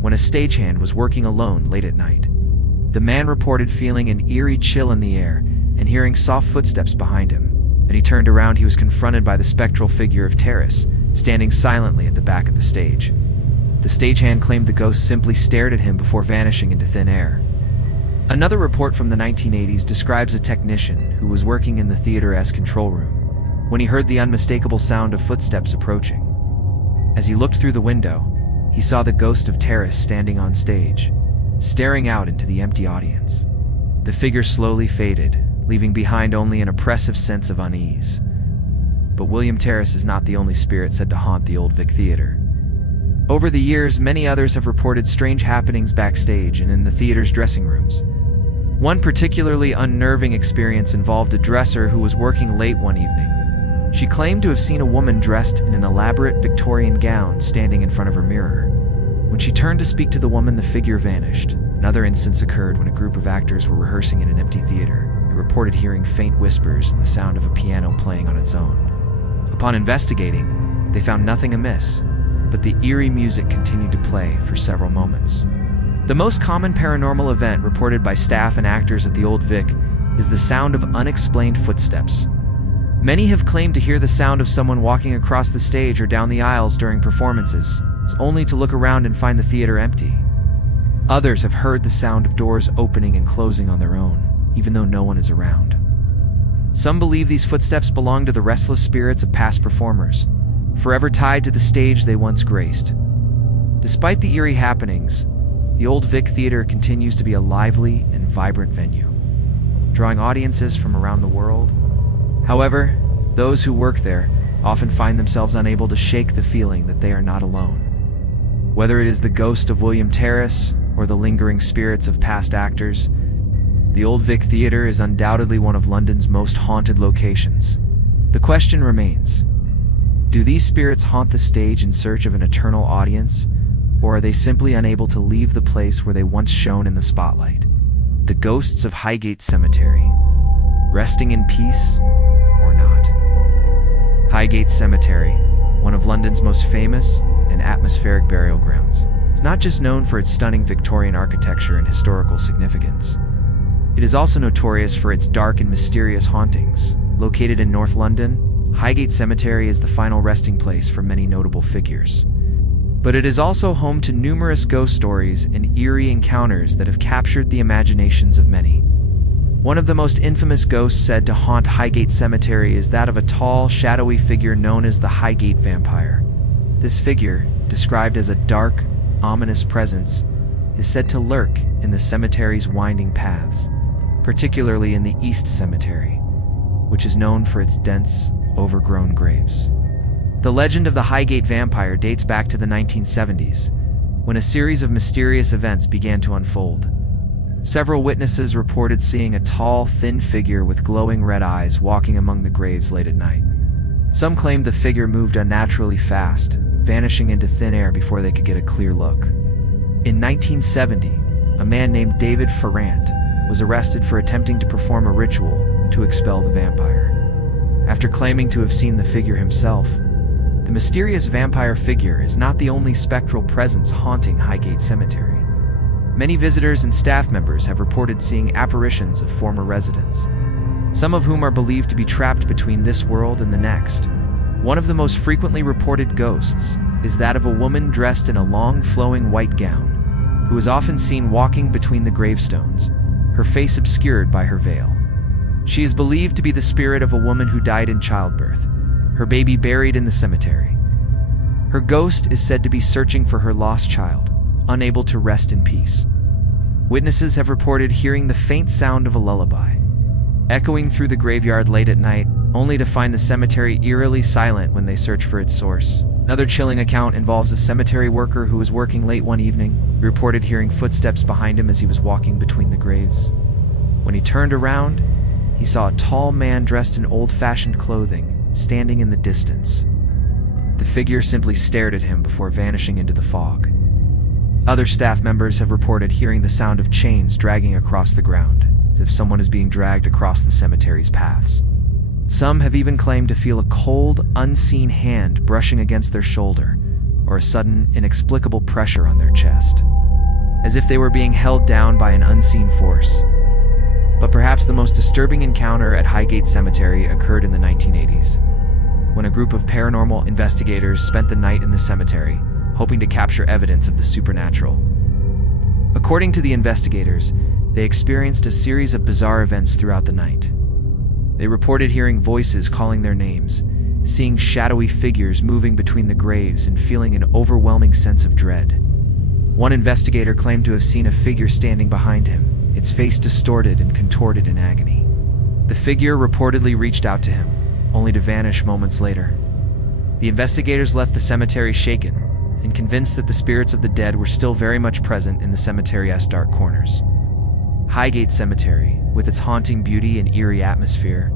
when a stagehand was working alone late at night. The man reported feeling an eerie chill in the air and hearing soft footsteps behind him. When he turned around, he was confronted by the spectral figure of Terrace, standing silently at the back of the stage. The stagehand claimed the ghost simply stared at him before vanishing into thin air. Another report from the 1980s describes a technician who was working in the theater's control room when he heard the unmistakable sound of footsteps approaching. As he looked through the window, he saw the ghost of Terrace standing on stage, staring out into the empty audience. The figure slowly faded, leaving behind only an oppressive sense of unease. But William Terrace is not the only spirit said to haunt the Old Vic Theater. Over the years, many others have reported strange happenings backstage and in the theater's dressing rooms. One particularly unnerving experience involved a dresser who was working late one evening. She claimed to have seen a woman dressed in an elaborate Victorian gown standing in front of her mirror. When she turned to speak to the woman, the figure vanished. Another instance occurred when a group of actors were rehearsing in an empty theater. They reported hearing faint whispers and the sound of a piano playing on its own. Upon investigating, they found nothing amiss, but the eerie music continued to play for several moments. The most common paranormal event reported by staff and actors at the Old Vic is the sound of unexplained footsteps. Many have claimed to hear the sound of someone walking across the stage or down the aisles during performances, only to look around and find the theater empty. Others have heard the sound of doors opening and closing on their own, even though no one is around. Some believe these footsteps belong to the restless spirits of past performers, forever tied to the stage they once graced. Despite the eerie happenings, the Old Vic Theater continues to be a lively and vibrant venue, drawing audiences from around the world. However, those who work there often find themselves unable to shake the feeling that they are not alone. Whether it is the ghost of William Terrace or the lingering spirits of past actors, the Old Vic Theater is undoubtedly one of London's most haunted locations. The question remains, do these spirits haunt the stage in search of an eternal audience, or are they simply unable to leave the place where they once shone in the spotlight? The ghosts of Highgate Cemetery, resting in peace or not? Highgate Cemetery, one of London's most famous and atmospheric burial grounds, is not just known for its stunning Victorian architecture and historical significance. It is also notorious for its dark and mysterious hauntings. Located in North London, Highgate Cemetery is the final resting place for many notable figures. But it is also home to numerous ghost stories and eerie encounters that have captured the imaginations of many. One of the most infamous ghosts said to haunt Highgate Cemetery is that of a tall, shadowy figure known as the Highgate Vampire. This figure, described as a dark, ominous presence, is said to lurk in the cemetery's winding paths, particularly in the East Cemetery, which is known for its dense, overgrown graves. The legend of the Highgate Vampire dates back to the 1970s, when a series of mysterious events began to unfold. Several witnesses reported seeing a tall, thin figure with glowing red eyes walking among the graves late at night. Some claimed the figure moved unnaturally fast, vanishing into thin air before they could get a clear look. In 1970, a man named David Ferrant was arrested for attempting to perform a ritual to expel the vampire. After claiming to have seen the figure himself, the mysterious vampire figure is not the only spectral presence haunting Highgate Cemetery. Many visitors and staff members have reported seeing apparitions of former residents, some of whom are believed to be trapped between this world and the next. One of the most frequently reported ghosts is that of a woman dressed in a long, flowing white gown, who is often seen walking between the gravestones, her face obscured by her veil. She is believed to be the spirit of a woman who died in childbirth, her baby buried in the cemetery. Her ghost is said to be searching for her lost child, unable to rest in peace. Witnesses have reported hearing the faint sound of a lullaby, echoing through the graveyard late at night, only to find the cemetery eerily silent when they search for its source. Another chilling account involves a cemetery worker who was working late one evening. He reported hearing footsteps behind him as he was walking between the graves. When he turned around, he saw a tall man dressed in old-fashioned clothing standing in the distance. The figure simply stared at him before vanishing into the fog. Other staff members have reported hearing the sound of chains dragging across the ground, as if someone is being dragged across the cemetery's paths. Some have even claimed to feel a cold, unseen hand brushing against their shoulder, or a sudden, inexplicable pressure on their chest, as if they were being held down by an unseen force. But perhaps the most disturbing encounter at Highgate Cemetery occurred in the 1980s, when a group of paranormal investigators spent the night in the cemetery, hoping to capture evidence of the supernatural. According to the investigators, they experienced a series of bizarre events throughout the night. They reported hearing voices calling their names, seeing shadowy figures moving between the graves, and feeling an overwhelming sense of dread. One investigator claimed to have seen a figure standing behind him, its face distorted and contorted in agony. The figure reportedly reached out to him, only to vanish moments later. The investigators left the cemetery shaken and convinced that the spirits of the dead were still very much present in the cemetery's dark corners. Highgate Cemetery, with its haunting beauty and eerie atmosphere,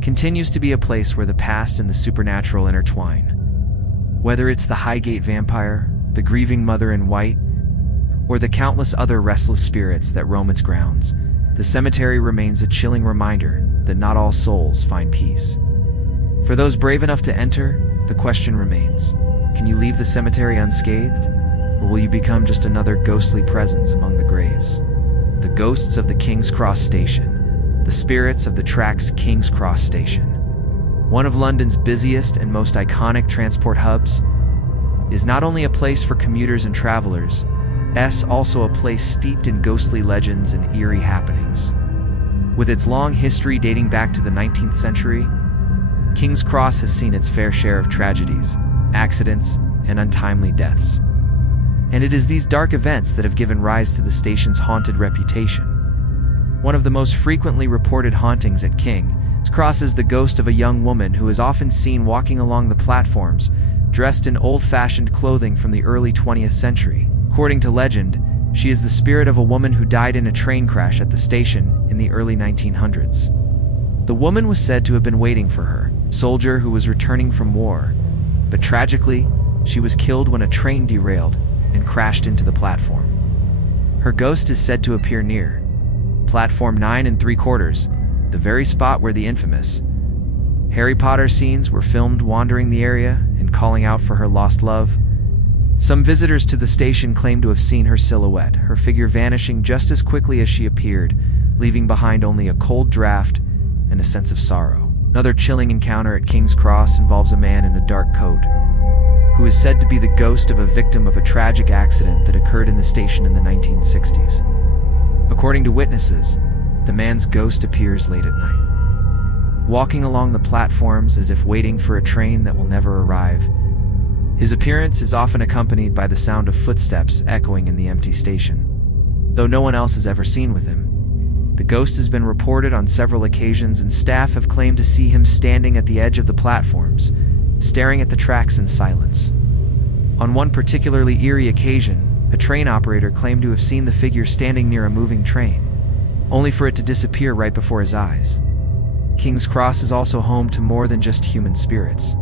continues to be a place where the past and the supernatural intertwine. Whether it's the Highgate vampire, the grieving mother in white, or the countless other restless spirits that roam its grounds, the cemetery remains a chilling reminder that not all souls find peace. For those brave enough to enter, the question remains: can you leave the cemetery unscathed, or will you become just another ghostly presence among the graves? The ghosts of the King's Cross Station, the spirits of the tracks King's Cross Station, one of London's busiest and most iconic transport hubs, is not only a place for commuters and travelers, it's also a place steeped in ghostly legends and eerie happenings. With its long history dating back to the 19th century, King's Cross has seen its fair share of tragedies, accidents, and untimely deaths. And it is these dark events that have given rise to the station's haunted reputation. One of the most frequently reported hauntings at King's Cross is the ghost of a young woman who is often seen walking along the platforms, dressed in old-fashioned clothing from the early 20th century. According to legend, she is the spirit of a woman who died in a train crash at the station in the early 1900s. The woman was said to have been waiting for her, a soldier who was returning from war, but tragically, she was killed when a train derailed and crashed into the platform. Her ghost is said to appear near platform 9 3/4, the very spot where the infamous Harry Potter scenes were filmed, wandering the area and calling out for her lost love. Some visitors to the station claim to have seen her silhouette, her figure vanishing just as quickly as she appeared, leaving behind only a cold draft and a sense of sorrow. Another chilling encounter at King's Cross involves a man in a dark coat, who is said to be the ghost of a victim of a tragic accident that occurred in the station in the 1960s. According to witnesses, the man's ghost appears late at night, walking along the platforms as if waiting for a train that will never arrive. His appearance is often accompanied by the sound of footsteps echoing in the empty station, though no one else has ever seen with him. The ghost has been reported on several occasions, and staff have claimed to see him standing at the edge of the platforms, staring at the tracks in silence. On one particularly eerie occasion, a train operator claimed to have seen the figure standing near a moving train, only for it to disappear right before his eyes. King's Cross is also home to more than just human spirits.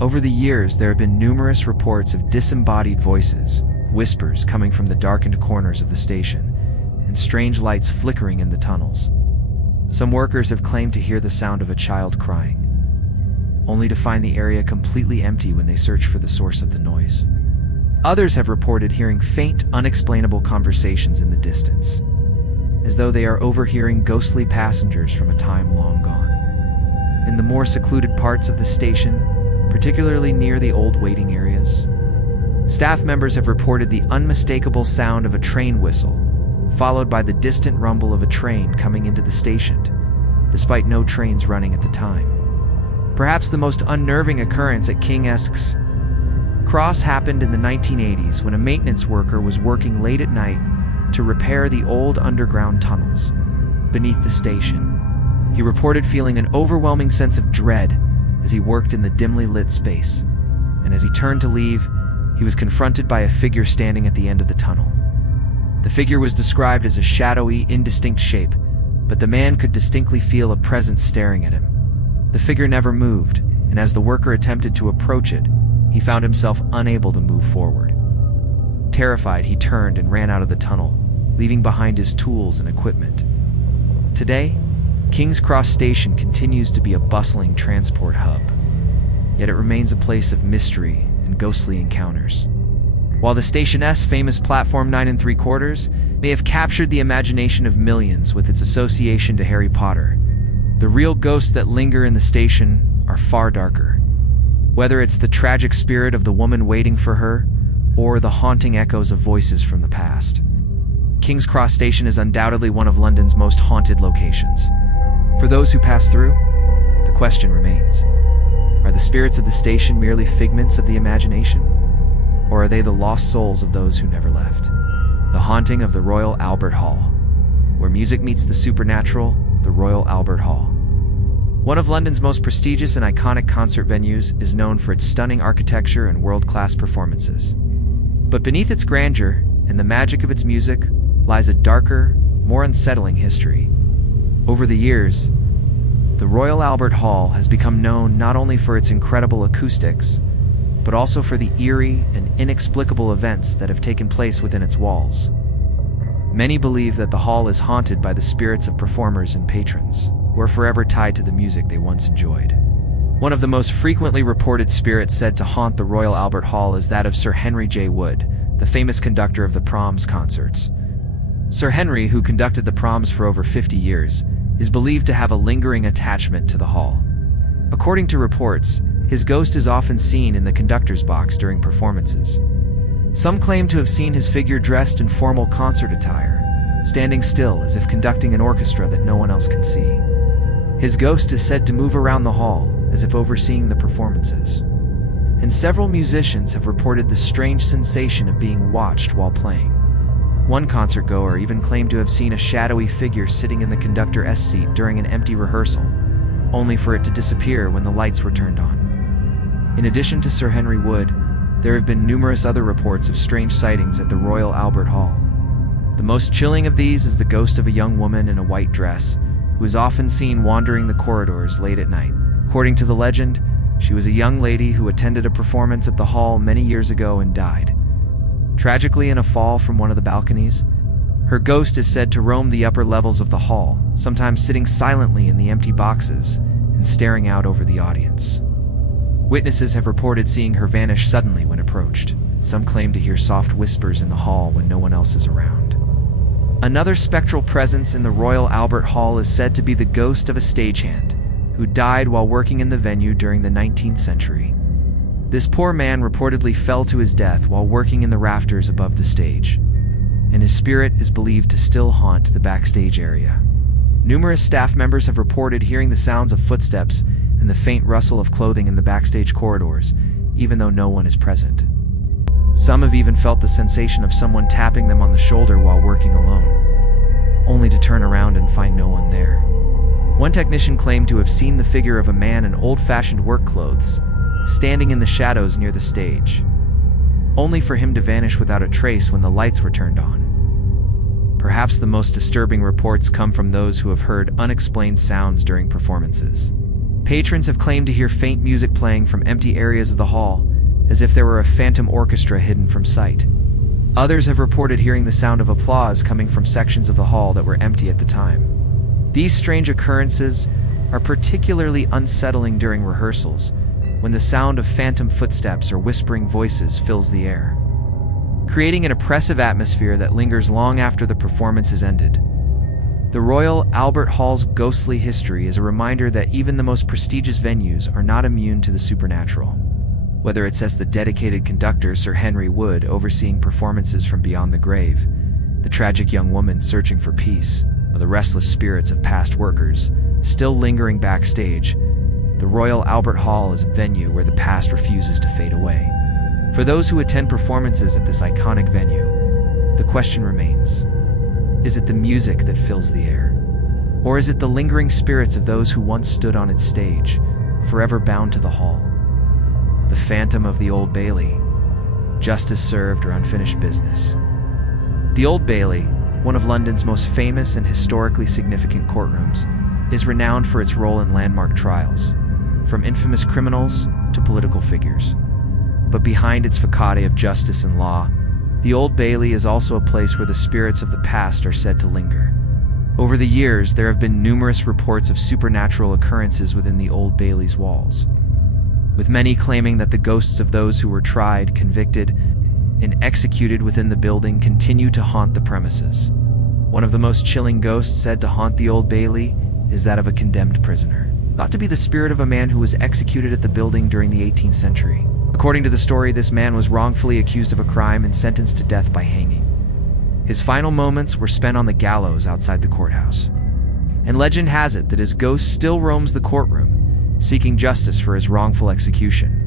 Over the years, there have been numerous reports of disembodied voices, whispers coming from the darkened corners of the station, and strange lights flickering in the tunnels. Some workers have claimed to hear the sound of a child crying, only to find the area completely empty when they search for the source of the noise. Others have reported hearing faint, unexplainable conversations in the distance, as though they are overhearing ghostly passengers from a time long gone. In the more secluded parts of the station, particularly near the old waiting areas, staff members have reported the unmistakable sound of a train whistle, followed by the distant rumble of a train coming into the station, despite no trains running at the time. Perhaps the most unnerving occurrence at King's Cross happened in the 1980s when a maintenance worker was working late at night to repair the old underground tunnels beneath the station. He reported feeling an overwhelming sense of dread as he worked in the dimly lit space, and as he turned to leave, he was confronted by a figure standing at the end of the tunnel. The figure was described as a shadowy, indistinct shape, but the man could distinctly feel a presence staring at him. The figure never moved, and as the worker attempted to approach it, he found himself unable to move forward. Terrified, he turned and ran out of the tunnel, leaving behind his tools and equipment. Today, King's Cross Station continues to be a bustling transport hub, yet it remains a place of mystery and ghostly encounters. While the station's famous platform 9 3/4 may have captured the imagination of millions with its association to Harry Potter, the real ghosts that linger in the station are far darker. Whether it's the tragic spirit of the woman waiting for her, or the haunting echoes of voices from the past, King's Cross Station is undoubtedly one of London's most haunted locations. For those who pass through, the question remains: are the spirits of the station merely figments of the imagination? Or are they the lost souls of those who never left? The haunting of the Royal Albert Hall. Where music meets the supernatural, the Royal Albert Hall. One of London's most prestigious and iconic concert venues, is known for its stunning architecture and world-class performances. But beneath its grandeur and the magic of its music lies a darker, more unsettling history. Over the years, the Royal Albert Hall has become known not only for its incredible acoustics, but also for the eerie and inexplicable events that have taken place within its walls. Many believe that the hall is haunted by the spirits of performers and patrons, who are forever tied to the music they once enjoyed. One of the most frequently reported spirits said to haunt the Royal Albert Hall is that of Sir Henry J. Wood, the famous conductor of the Proms concerts. Sir Henry, who conducted the Proms for over 50 years, is believed to have a lingering attachment to the hall. According to reports, his ghost is often seen in the conductor's box during performances. Some claim to have seen his figure dressed in formal concert attire, standing still as if conducting an orchestra that no one else can see. His ghost is said to move around the hall, as if overseeing the performances. And several musicians have reported the strange sensation of being watched while playing. One concertgoer even claimed to have seen a shadowy figure sitting in the conductor's seat during an empty rehearsal, only for it to disappear when the lights were turned on. In addition to Sir Henry Wood, there have been numerous other reports of strange sightings at the Royal Albert Hall. The most chilling of these is the ghost of a young woman in a white dress, who is often seen wandering the corridors late at night. According to the legend, she was a young lady who attended a performance at the hall many years ago and died tragically in a fall from one of the balconies. Her ghost is said to roam the upper levels of the hall, sometimes sitting silently in the empty boxes and staring out over the audience. Witnesses have reported seeing her vanish suddenly when approached. Some claim to hear soft whispers in the hall when no one else is around. Another spectral presence in the Royal Albert Hall is said to be the ghost of a stagehand who died while working in the venue during the 19th century. This poor man reportedly fell to his death while working in the rafters above the stage, and his spirit is believed to still haunt the backstage area. Numerous staff members have reported hearing the sounds of footsteps and the faint rustle of clothing in the backstage corridors, even though no one is present. Some have even felt the sensation of someone tapping them on the shoulder while working alone, only to turn around and find no one there. One technician claimed to have seen the figure of a man in old-fashioned work clothes, standing in the shadows near the stage, only for him to vanish without a trace when the lights were turned on. Perhaps the most disturbing reports come from those who have heard unexplained sounds during performances. Patrons have claimed to hear faint music playing from empty areas of the hall, as if there were a phantom orchestra hidden from sight. Others have reported hearing the sound of applause coming from sections of the hall that were empty at the time. These strange occurrences are particularly unsettling during rehearsals, when the sound of phantom footsteps or whispering voices fills the air, creating an oppressive atmosphere that lingers long after the performance has ended. The Royal Albert Hall's ghostly history is a reminder that even the most prestigious venues are not immune to the supernatural. Whether it's as the dedicated conductor Sir Henry Wood overseeing performances from beyond the grave, the tragic young woman searching for peace, or the restless spirits of past workers still lingering backstage, the Royal Albert Hall is a venue where the past refuses to fade away. For those who attend performances at this iconic venue, the question remains: is it the music that fills the air? Or is it the lingering spirits of those who once stood on its stage, forever bound to the hall? The phantom of the Old Bailey, justice served or unfinished business. The Old Bailey, one of London's most famous and historically significant courtrooms, is renowned for its role in landmark trials, from infamous criminals to political figures. But behind its facade of justice and law, the Old Bailey is also a place where the spirits of the past are said to linger. Over the years, there have been numerous reports of supernatural occurrences within the Old Bailey's walls, with many claiming that the ghosts of those who were tried, convicted, and executed within the building continue to haunt the premises. One of the most chilling ghosts said to haunt the Old Bailey is that of a condemned prisoner, thought to be the spirit of a man who was executed at the building during the 18th century. According to the story, this man was wrongfully accused of a crime and sentenced to death by hanging. His final moments were spent on the gallows outside the courthouse. And legend has it that his ghost still roams the courtroom, seeking justice for his wrongful execution.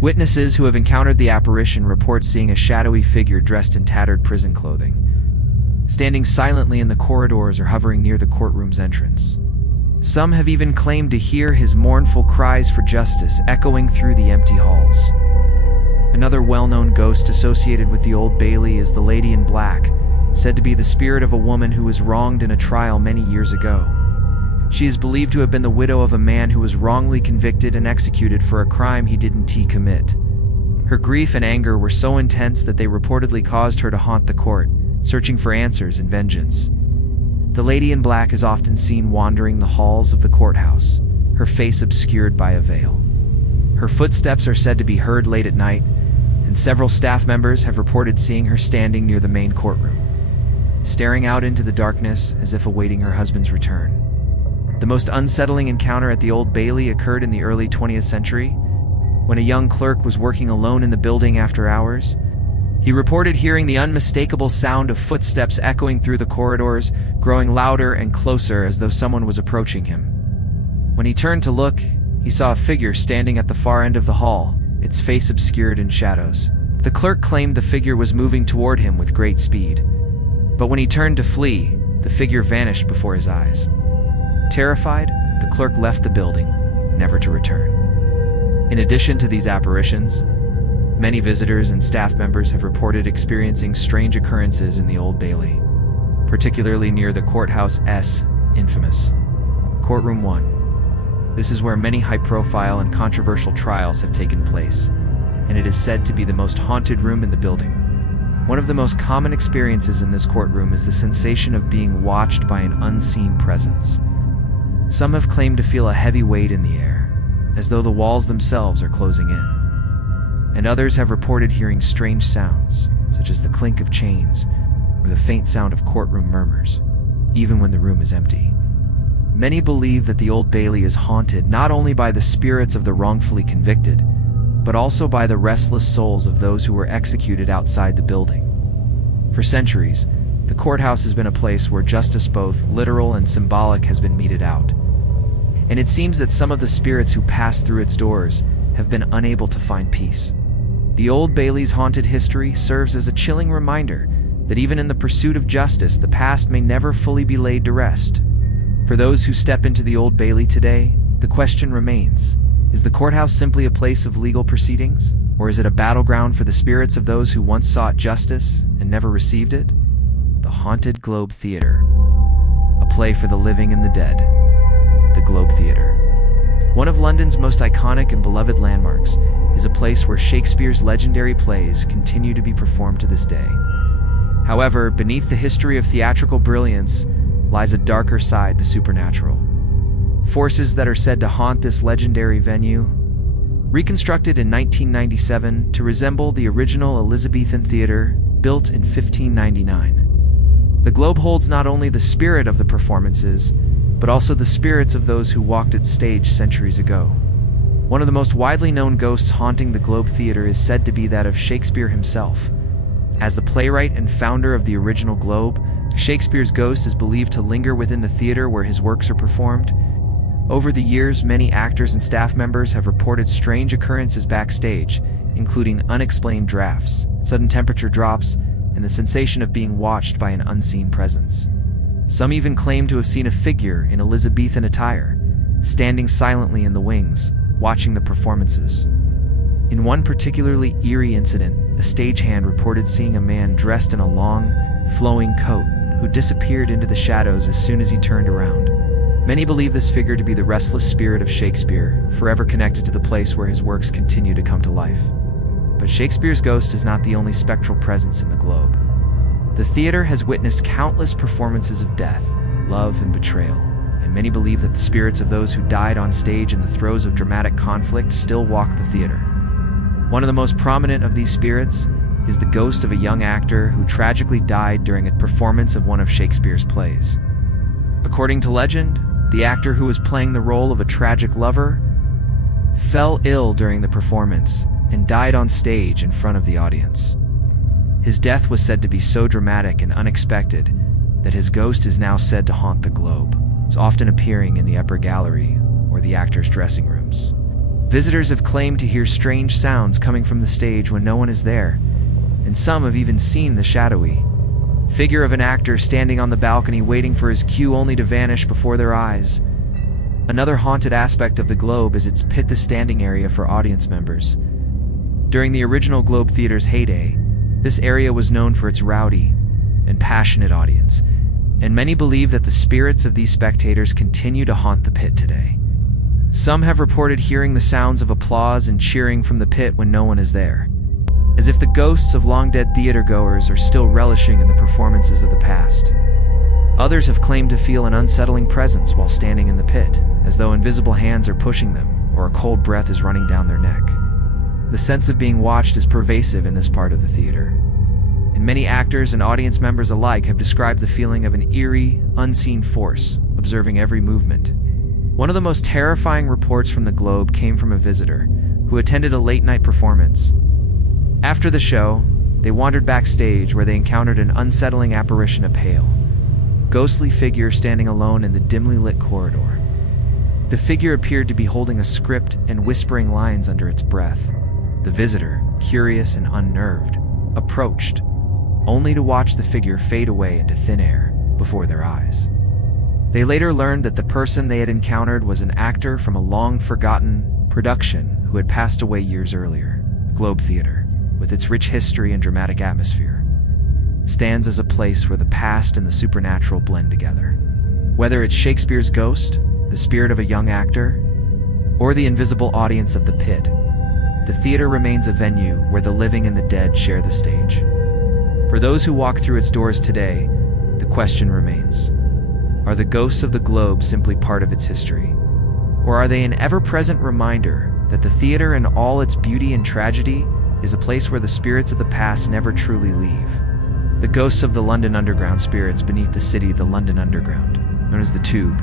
Witnesses who have encountered the apparition report seeing a shadowy figure dressed in tattered prison clothing, standing silently in the corridors or hovering near the courtroom's entrance. Some have even claimed to hear his mournful cries for justice echoing through the empty halls. Another well-known ghost associated with the Old Bailey is the Lady in Black, said to be the spirit of a woman who was wronged in a trial many years ago. She is believed to have been the widow of a man who was wrongly convicted and executed for a crime he didn't commit. Her grief and anger were so intense that they reportedly caused her to haunt the court, searching for answers and vengeance. The Lady in Black is often seen wandering the halls of the courthouse, her face obscured by a veil. Her footsteps are said to be heard late at night, and several staff members have reported seeing her standing near the main courtroom, staring out into the darkness as if awaiting her husband's return. The most unsettling encounter at the Old Bailey occurred in the early 20th century, when a young clerk was working alone in the building after hours. He reported hearing the unmistakable sound of footsteps echoing through the corridors, growing louder and closer as though someone was approaching him. When he turned to look, he saw a figure standing at the far end of the hall, its face obscured in shadows. The clerk claimed the figure was moving toward him with great speed, but when he turned to flee, the figure vanished before his eyes. Terrified, the clerk left the building, never to return. In addition to these apparitions, many visitors and staff members have reported experiencing strange occurrences in the Old Bailey, particularly near the courthouse infamous Courtroom 1. This is where many high-profile and controversial trials have taken place, and it is said to be the most haunted room in the building. One of the most common experiences in this courtroom is the sensation of being watched by an unseen presence. Some have claimed to feel a heavy weight in the air, as though the walls themselves are closing in. And others have reported hearing strange sounds, such as the clink of chains or the faint sound of courtroom murmurs, even when the room is empty. Many believe that the Old Bailey is haunted not only by the spirits of the wrongfully convicted, but also by the restless souls of those who were executed outside the building. For centuries, the courthouse has been a place where justice, both literal and symbolic, has been meted out. And it seems that some of the spirits who pass through its doors have been unable to find peace. The Old Bailey's haunted history serves as a chilling reminder that even in the pursuit of justice, the past may never fully be laid to rest. For those who step into the Old Bailey today, the question remains: is the courthouse simply a place of legal proceedings, or is it a battleground for the spirits of those who once sought justice and never received it? The Haunted Globe Theatre, a play for the living and the dead. The Globe Theatre, one of London's most iconic and beloved landmarks, is a place where Shakespeare's legendary plays continue to be performed to this day. However, beneath the history of theatrical brilliance lies a darker side, the supernatural. Forces that are said to haunt this legendary venue. Reconstructed in 1997 to resemble the original Elizabethan theater built in 1599. The Globe holds not only the spirit of the performances, but also the spirits of those who walked its stage centuries ago. One of the most widely known ghosts haunting the Globe Theatre is said to be that of Shakespeare himself. As the playwright and founder of the original Globe, Shakespeare's ghost is believed to linger within the theater where his works are performed. Over the years, many actors and staff members have reported strange occurrences backstage, including unexplained drafts, sudden temperature drops, and the sensation of being watched by an unseen presence. Some even claim to have seen a figure in Elizabethan attire, standing silently in the wings, watching the performances. In one particularly eerie incident, a stagehand reported seeing a man dressed in a long, flowing coat who disappeared into the shadows as soon as he turned around. Many believe this figure to be the restless spirit of Shakespeare, forever connected to the place where his works continue to come to life. But Shakespeare's ghost is not the only spectral presence in the globe. The theater has witnessed countless performances of death, love, and betrayal, and many believe that the spirits of those who died on stage in the throes of dramatic conflict still walk the theater. One of the most prominent of these spirits is the ghost of a young actor who tragically died during a performance of one of Shakespeare's plays. According to legend, the actor who was playing the role of a tragic lover fell ill during the performance and died on stage in front of the audience. His death was said to be so dramatic and unexpected that his ghost is now said to haunt the globe. It's often appearing in the upper gallery or the actors' dressing rooms. Visitors have claimed to hear strange sounds coming from the stage when no one is there, and some have even seen the shadowy figure of an actor standing on the balcony waiting for his cue only to vanish before their eyes. Another haunted aspect of the Globe is its pit, the standing area for audience members. During the original Globe Theater's heyday, this area was known for its rowdy and passionate audience, and many believe that the spirits of these spectators continue to haunt the pit today. Some have reported hearing the sounds of applause and cheering from the pit when no one is there, as if the ghosts of long-dead theatergoers are still relishing in the performances of the past. Others have claimed to feel an unsettling presence while standing in the pit, as though invisible hands are pushing them or a cold breath is running down their neck. The sense of being watched is pervasive in this part of the theater, and many actors and audience members alike have described the feeling of an eerie, unseen force observing every movement. One of the most terrifying reports from the Globe came from a visitor who attended a late-night performance. After the show, they wandered backstage where they encountered an unsettling apparition, a pale, ghostly figure standing alone in the dimly lit corridor. The figure appeared to be holding a script and whispering lines under its breath. The visitor, curious and unnerved, approached, only to watch the figure fade away into thin air before their eyes. They later learned that the person they had encountered was an actor from a long-forgotten production who had passed away years earlier. Globe Theater, with its rich history and dramatic atmosphere, stands as a place where the past and the supernatural blend together. Whether it's Shakespeare's ghost, the spirit of a young actor, or the invisible audience of the pit, the theater remains a venue where the living and the dead share the stage. For those who walk through its doors today, the question remains: are the ghosts of the Globe simply part of its history? Or are they an ever-present reminder that the theater, in all its beauty and tragedy, is a place where the spirits of the past never truly leave? The ghosts of the London Underground. Spirits beneath the city. The London Underground, known as the Tube,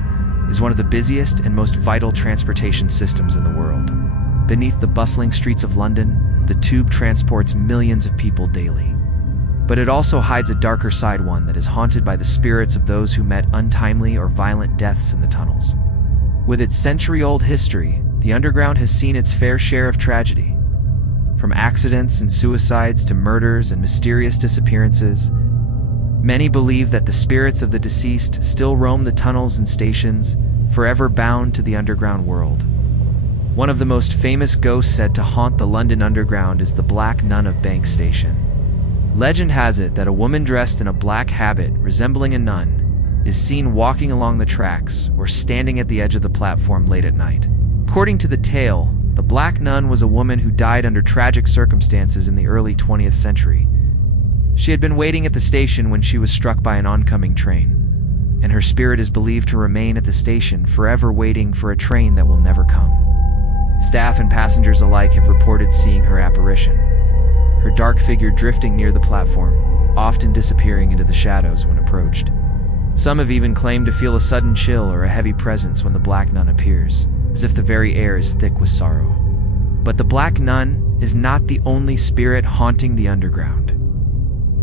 is one of the busiest and most vital transportation systems in the world. Beneath the bustling streets of London, the Tube transports millions of people daily. But it also hides a darker side, one that is haunted by the spirits of those who met untimely or violent deaths in the tunnels. With its century-old history, the Underground has seen its fair share of tragedy. From accidents and suicides to murders and mysterious disappearances, many believe that the spirits of the deceased still roam the tunnels and stations, forever bound to the underground world. One of the most famous ghosts said to haunt the London Underground is the Black Nun of Bank Station. Legend has it that a woman dressed in a black habit resembling a nun is seen walking along the tracks or standing at the edge of the platform late at night. According to the tale, the Black Nun was a woman who died under tragic circumstances in the early 20th century. She had been waiting at the station when she was struck by an oncoming train, and her spirit is believed to remain at the station forever, waiting for a train that will never come. Staff and passengers alike have reported seeing her apparition, her dark figure drifting near the platform, often disappearing into the shadows when approached. Some have even claimed to feel a sudden chill or a heavy presence when the Black Nun appears, as if the very air is thick with sorrow. But the Black Nun is not the only spirit haunting the underground.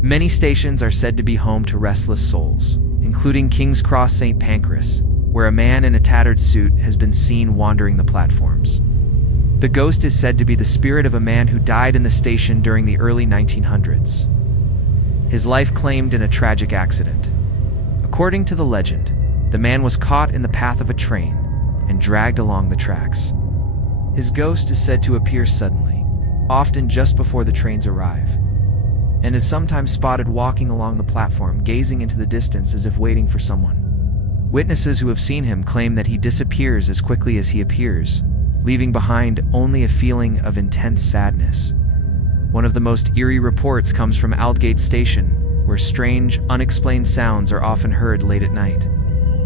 Many stations are said to be home to restless souls, including King's Cross St. Pancras, where a man in a tattered suit has been seen wandering the platforms. The ghost is said to be the spirit of a man who died in the station during the early 1900s. His life claimed in a tragic accident. According to the legend, the man was caught in the path of a train and dragged along the tracks. His ghost is said to appear suddenly, often just before the trains arrive, and is sometimes spotted walking along the platform, gazing into the distance as if waiting for someone. Witnesses who have seen him claim that he disappears as quickly as he appears, leaving behind only a feeling of intense sadness. One of the most eerie reports comes from Aldgate Station, where strange, unexplained sounds are often heard late at night.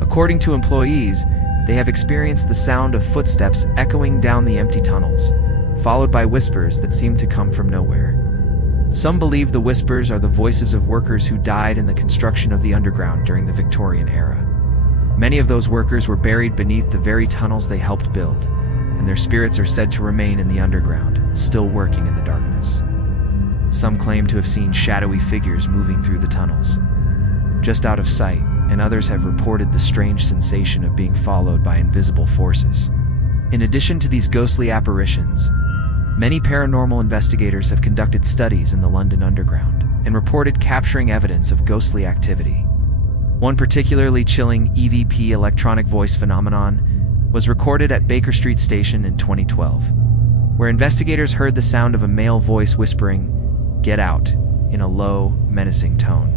According to employees, they have experienced the sound of footsteps echoing down the empty tunnels, followed by whispers that seem to come from nowhere. Some believe the whispers are the voices of workers who died in the construction of the underground during the Victorian era. Many of those workers were buried beneath the very tunnels they helped build, and their spirits are said to remain in the underground, still working in the darkness. Some claim to have seen shadowy figures moving through the tunnels, just out of sight, and others have reported the strange sensation of being followed by invisible forces. In addition to these ghostly apparitions, many paranormal investigators have conducted studies in the London Underground and reported capturing evidence of ghostly activity. One particularly chilling EVP electronic voice phenomenon was recorded at Baker Street Station in 2012, where investigators heard the sound of a male voice whispering, "Get out," in a low, menacing tone.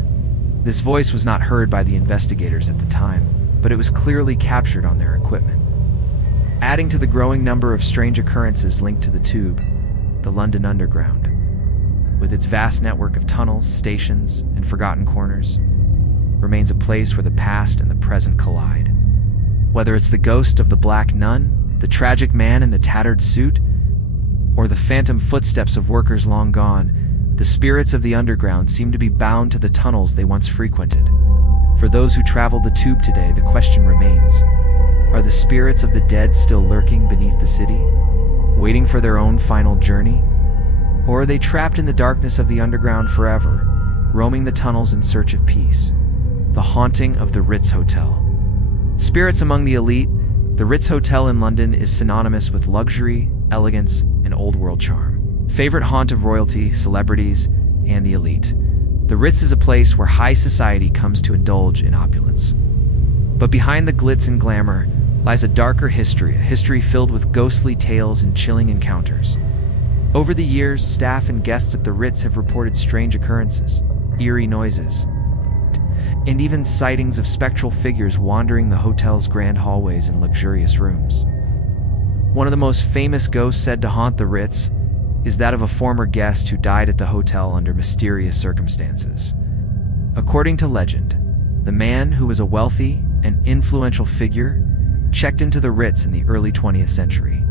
This voice was not heard by the investigators at the time, but it was clearly captured on their equipment. Adding to the growing number of strange occurrences linked to the tube, the London Underground, with its vast network of tunnels, stations, and forgotten corners, remains a place where the past and the present collide. Whether it's the ghost of the Black Nun, the tragic man in the tattered suit, or the phantom footsteps of workers long gone, the spirits of the underground seem to be bound to the tunnels they once frequented. For those who travel the tube today, the question remains, are the spirits of the dead still lurking beneath the city, waiting for their own final journey? Or are they trapped in the darkness of the underground forever, roaming the tunnels in search of peace? The haunting of the Ritz Hotel. Spirits among the elite, the Ritz Hotel in London is synonymous with luxury, elegance, and old-world charm. Favorite haunt of royalty, celebrities, and the elite, the Ritz is a place where high society comes to indulge in opulence. But behind the glitz and glamour lies a darker history, a history filled with ghostly tales and chilling encounters. Over the years, staff and guests at the Ritz have reported strange occurrences, eerie noises, and even sightings of spectral figures wandering the hotel's grand hallways and luxurious rooms. One of the most famous ghosts said to haunt the Ritz is that of a former guest who died at the hotel under mysterious circumstances. According to legend, the man, who was a wealthy and influential figure, checked into the Ritz in the early 20th century.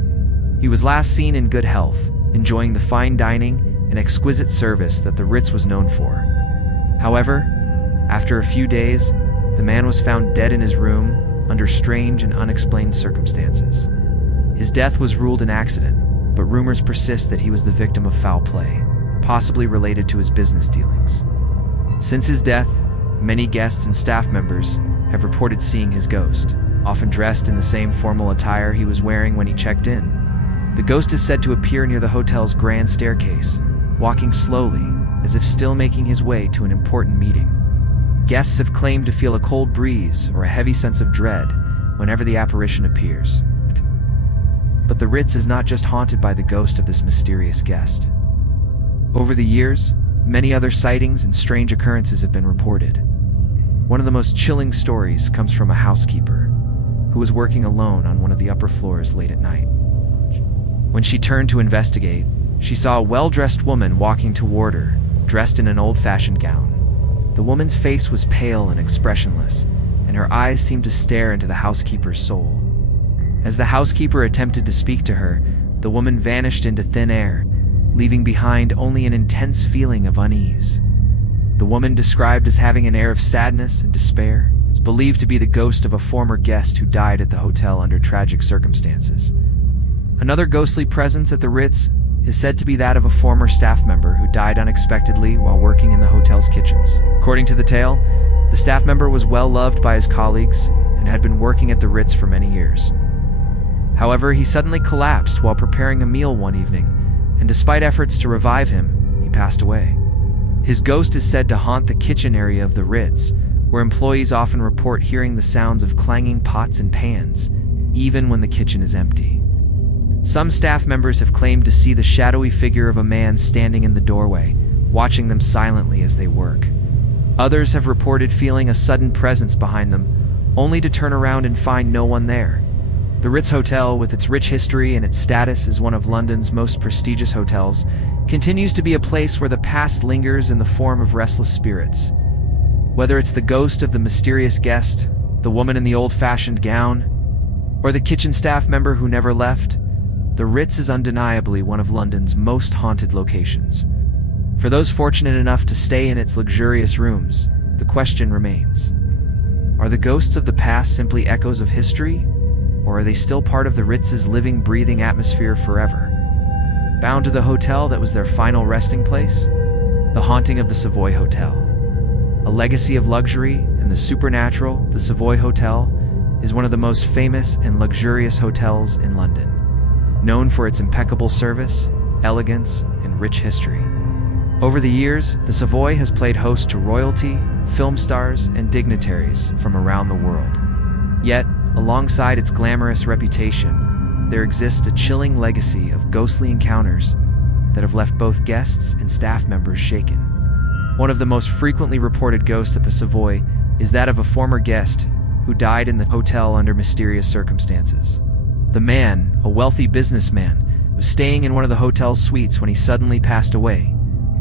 He was last seen in good health, enjoying the fine dining and exquisite service that the Ritz was known for. However, after a few days, the man was found dead in his room under strange and unexplained circumstances. His death was ruled an accident, but rumors persist that he was the victim of foul play, possibly related to his business dealings. Since his death, many guests and staff members have reported seeing his ghost, often dressed in the same formal attire he was wearing when he checked in. The ghost is said to appear near the hotel's grand staircase, walking slowly, as if still making his way to an important meeting. Guests have claimed to feel a cold breeze or a heavy sense of dread whenever the apparition appears. But the Ritz is not just haunted by the ghost of this mysterious guest. Over the years, many other sightings and strange occurrences have been reported. One of the most chilling stories comes from a housekeeper who was working alone on one of the upper floors late at night. When she turned to investigate, she saw a well-dressed woman walking toward her, dressed in an old-fashioned gown. The woman's face was pale and expressionless, and her eyes seemed to stare into the housekeeper's soul. As the housekeeper attempted to speak to her, the woman vanished into thin air, leaving behind only an intense feeling of unease. The woman, described as having an air of sadness and despair, is believed to be the ghost of a former guest who died at the hotel under tragic circumstances. Another ghostly presence at the Ritz is said to be that of a former staff member who died unexpectedly while working in the hotel's kitchens. According to the tale, the staff member was well loved by his colleagues and had been working at the Ritz for many years. However, he suddenly collapsed while preparing a meal one evening, and despite efforts to revive him, he passed away. His ghost is said to haunt the kitchen area of the Ritz, where employees often report hearing the sounds of clanging pots and pans, even when the kitchen is empty. Some staff members have claimed to see the shadowy figure of a man standing in the doorway, watching them silently as they work. Others have reported feeling a sudden presence behind them, only to turn around and find no one there. The Ritz Hotel, with its rich history and its status as one of London's most prestigious hotels, continues to be a place where the past lingers in the form of restless spirits. Whether it's the ghost of the mysterious guest, the woman in the old-fashioned gown, or the kitchen staff member who never left, the Ritz is undeniably one of London's most haunted locations. For those fortunate enough to stay in its luxurious rooms, the question remains: are the ghosts of the past simply echoes of history, or are they still part of the Ritz's living, breathing atmosphere forever? Bound to the hotel that was their final resting place? The haunting of the Savoy Hotel. A legacy of luxury and the supernatural, the Savoy Hotel is one of the most famous and luxurious hotels in London, known for its impeccable service, elegance, and rich history. Over the years, the Savoy has played host to royalty, film stars, and dignitaries from around the world. Yet, alongside its glamorous reputation, there exists a chilling legacy of ghostly encounters that have left both guests and staff members shaken. One of the most frequently reported ghosts at the Savoy is that of a former guest who died in the hotel under mysterious circumstances. The man, a wealthy businessman, was staying in one of the hotel's suites when he suddenly passed away,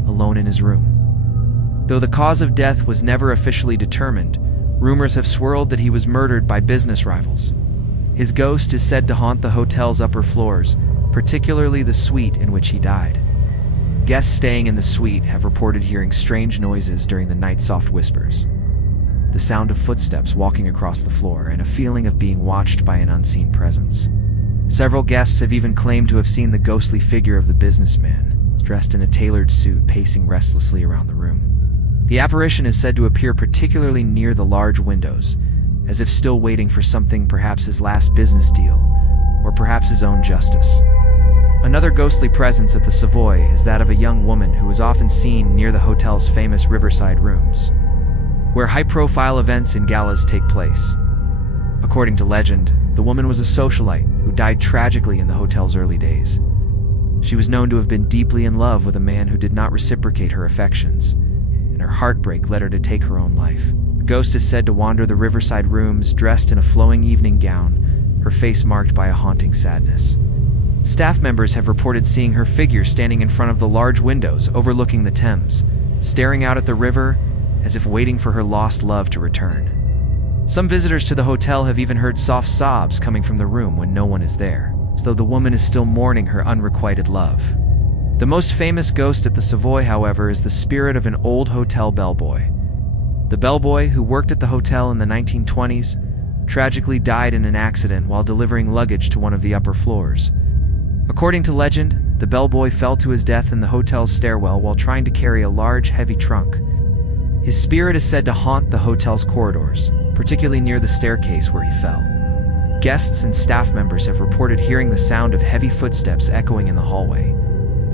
alone in his room. Though the cause of death was never officially determined, rumors have swirled that he was murdered by business rivals. His ghost is said to haunt the hotel's upper floors, particularly the suite in which he died. Guests staying in the suite have reported hearing strange noises during the night, soft whispers, the sound of footsteps walking across the floor, and a feeling of being watched by an unseen presence. Several guests have even claimed to have seen the ghostly figure of the businessman, dressed in a tailored suit, pacing restlessly around the room. The apparition is said to appear particularly near the large windows, as if still waiting for something, perhaps his last business deal, or perhaps his own justice. Another ghostly presence at the Savoy is that of a young woman who is often seen near the hotel's famous riverside rooms, where high-profile events and galas take place. According to legend, the woman was a socialite who died tragically in the hotel's early days. She was known to have been deeply in love with a man who did not reciprocate her affections, and her heartbreak led her to take her own life. The ghost is said to wander the riverside rooms dressed in a flowing evening gown, her face marked by a haunting sadness. Staff members have reported seeing her figure standing in front of the large windows overlooking the Thames, staring out at the river as if waiting for her lost love to return. Some visitors to the hotel have even heard soft sobs coming from the room when no one is there, as though the woman is still mourning her unrequited love. The most famous ghost at the Savoy, however, is the spirit of an old hotel bellboy. The bellboy, who worked at the hotel in the 1920s, tragically died in an accident while delivering luggage to one of the upper floors. According to legend, the bellboy fell to his death in the hotel's stairwell while trying to carry a large, heavy trunk. His spirit is said to haunt the hotel's corridors, particularly near the staircase where he fell. Guests and staff members have reported hearing the sound of heavy footsteps echoing in the hallway,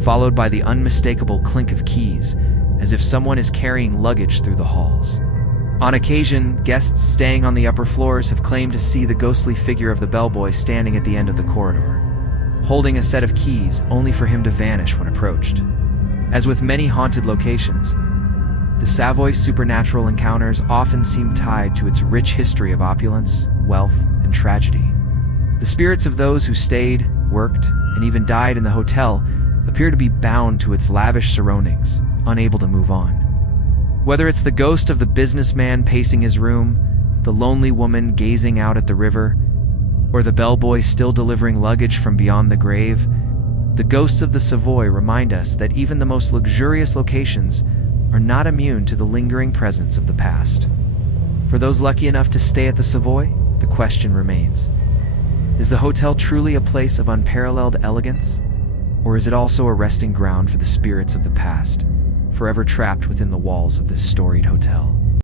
followed by the unmistakable clink of keys, as if someone is carrying luggage through the halls. On occasion, guests staying on the upper floors have claimed to see the ghostly figure of the bellboy standing at the end of the corridor, holding a set of keys only for him to vanish when approached. As with many haunted locations, the Savoy's supernatural encounters often seem tied to its rich history of opulence, wealth, and tragedy. The spirits of those who stayed, worked, and even died in the hotel appear to be bound to its lavish surroundings, unable to move on. Whether it's the ghost of the businessman pacing his room, the lonely woman gazing out at the river, or the bellboy still delivering luggage from beyond the grave, the ghosts of the Savoy remind us that even the most luxurious locations are not immune to the lingering presence of the past. For those lucky enough to stay at the Savoy, the question remains: is the hotel truly a place of unparalleled elegance? Or is it also a resting ground for the spirits of the past, forever trapped within the walls of this storied hotel?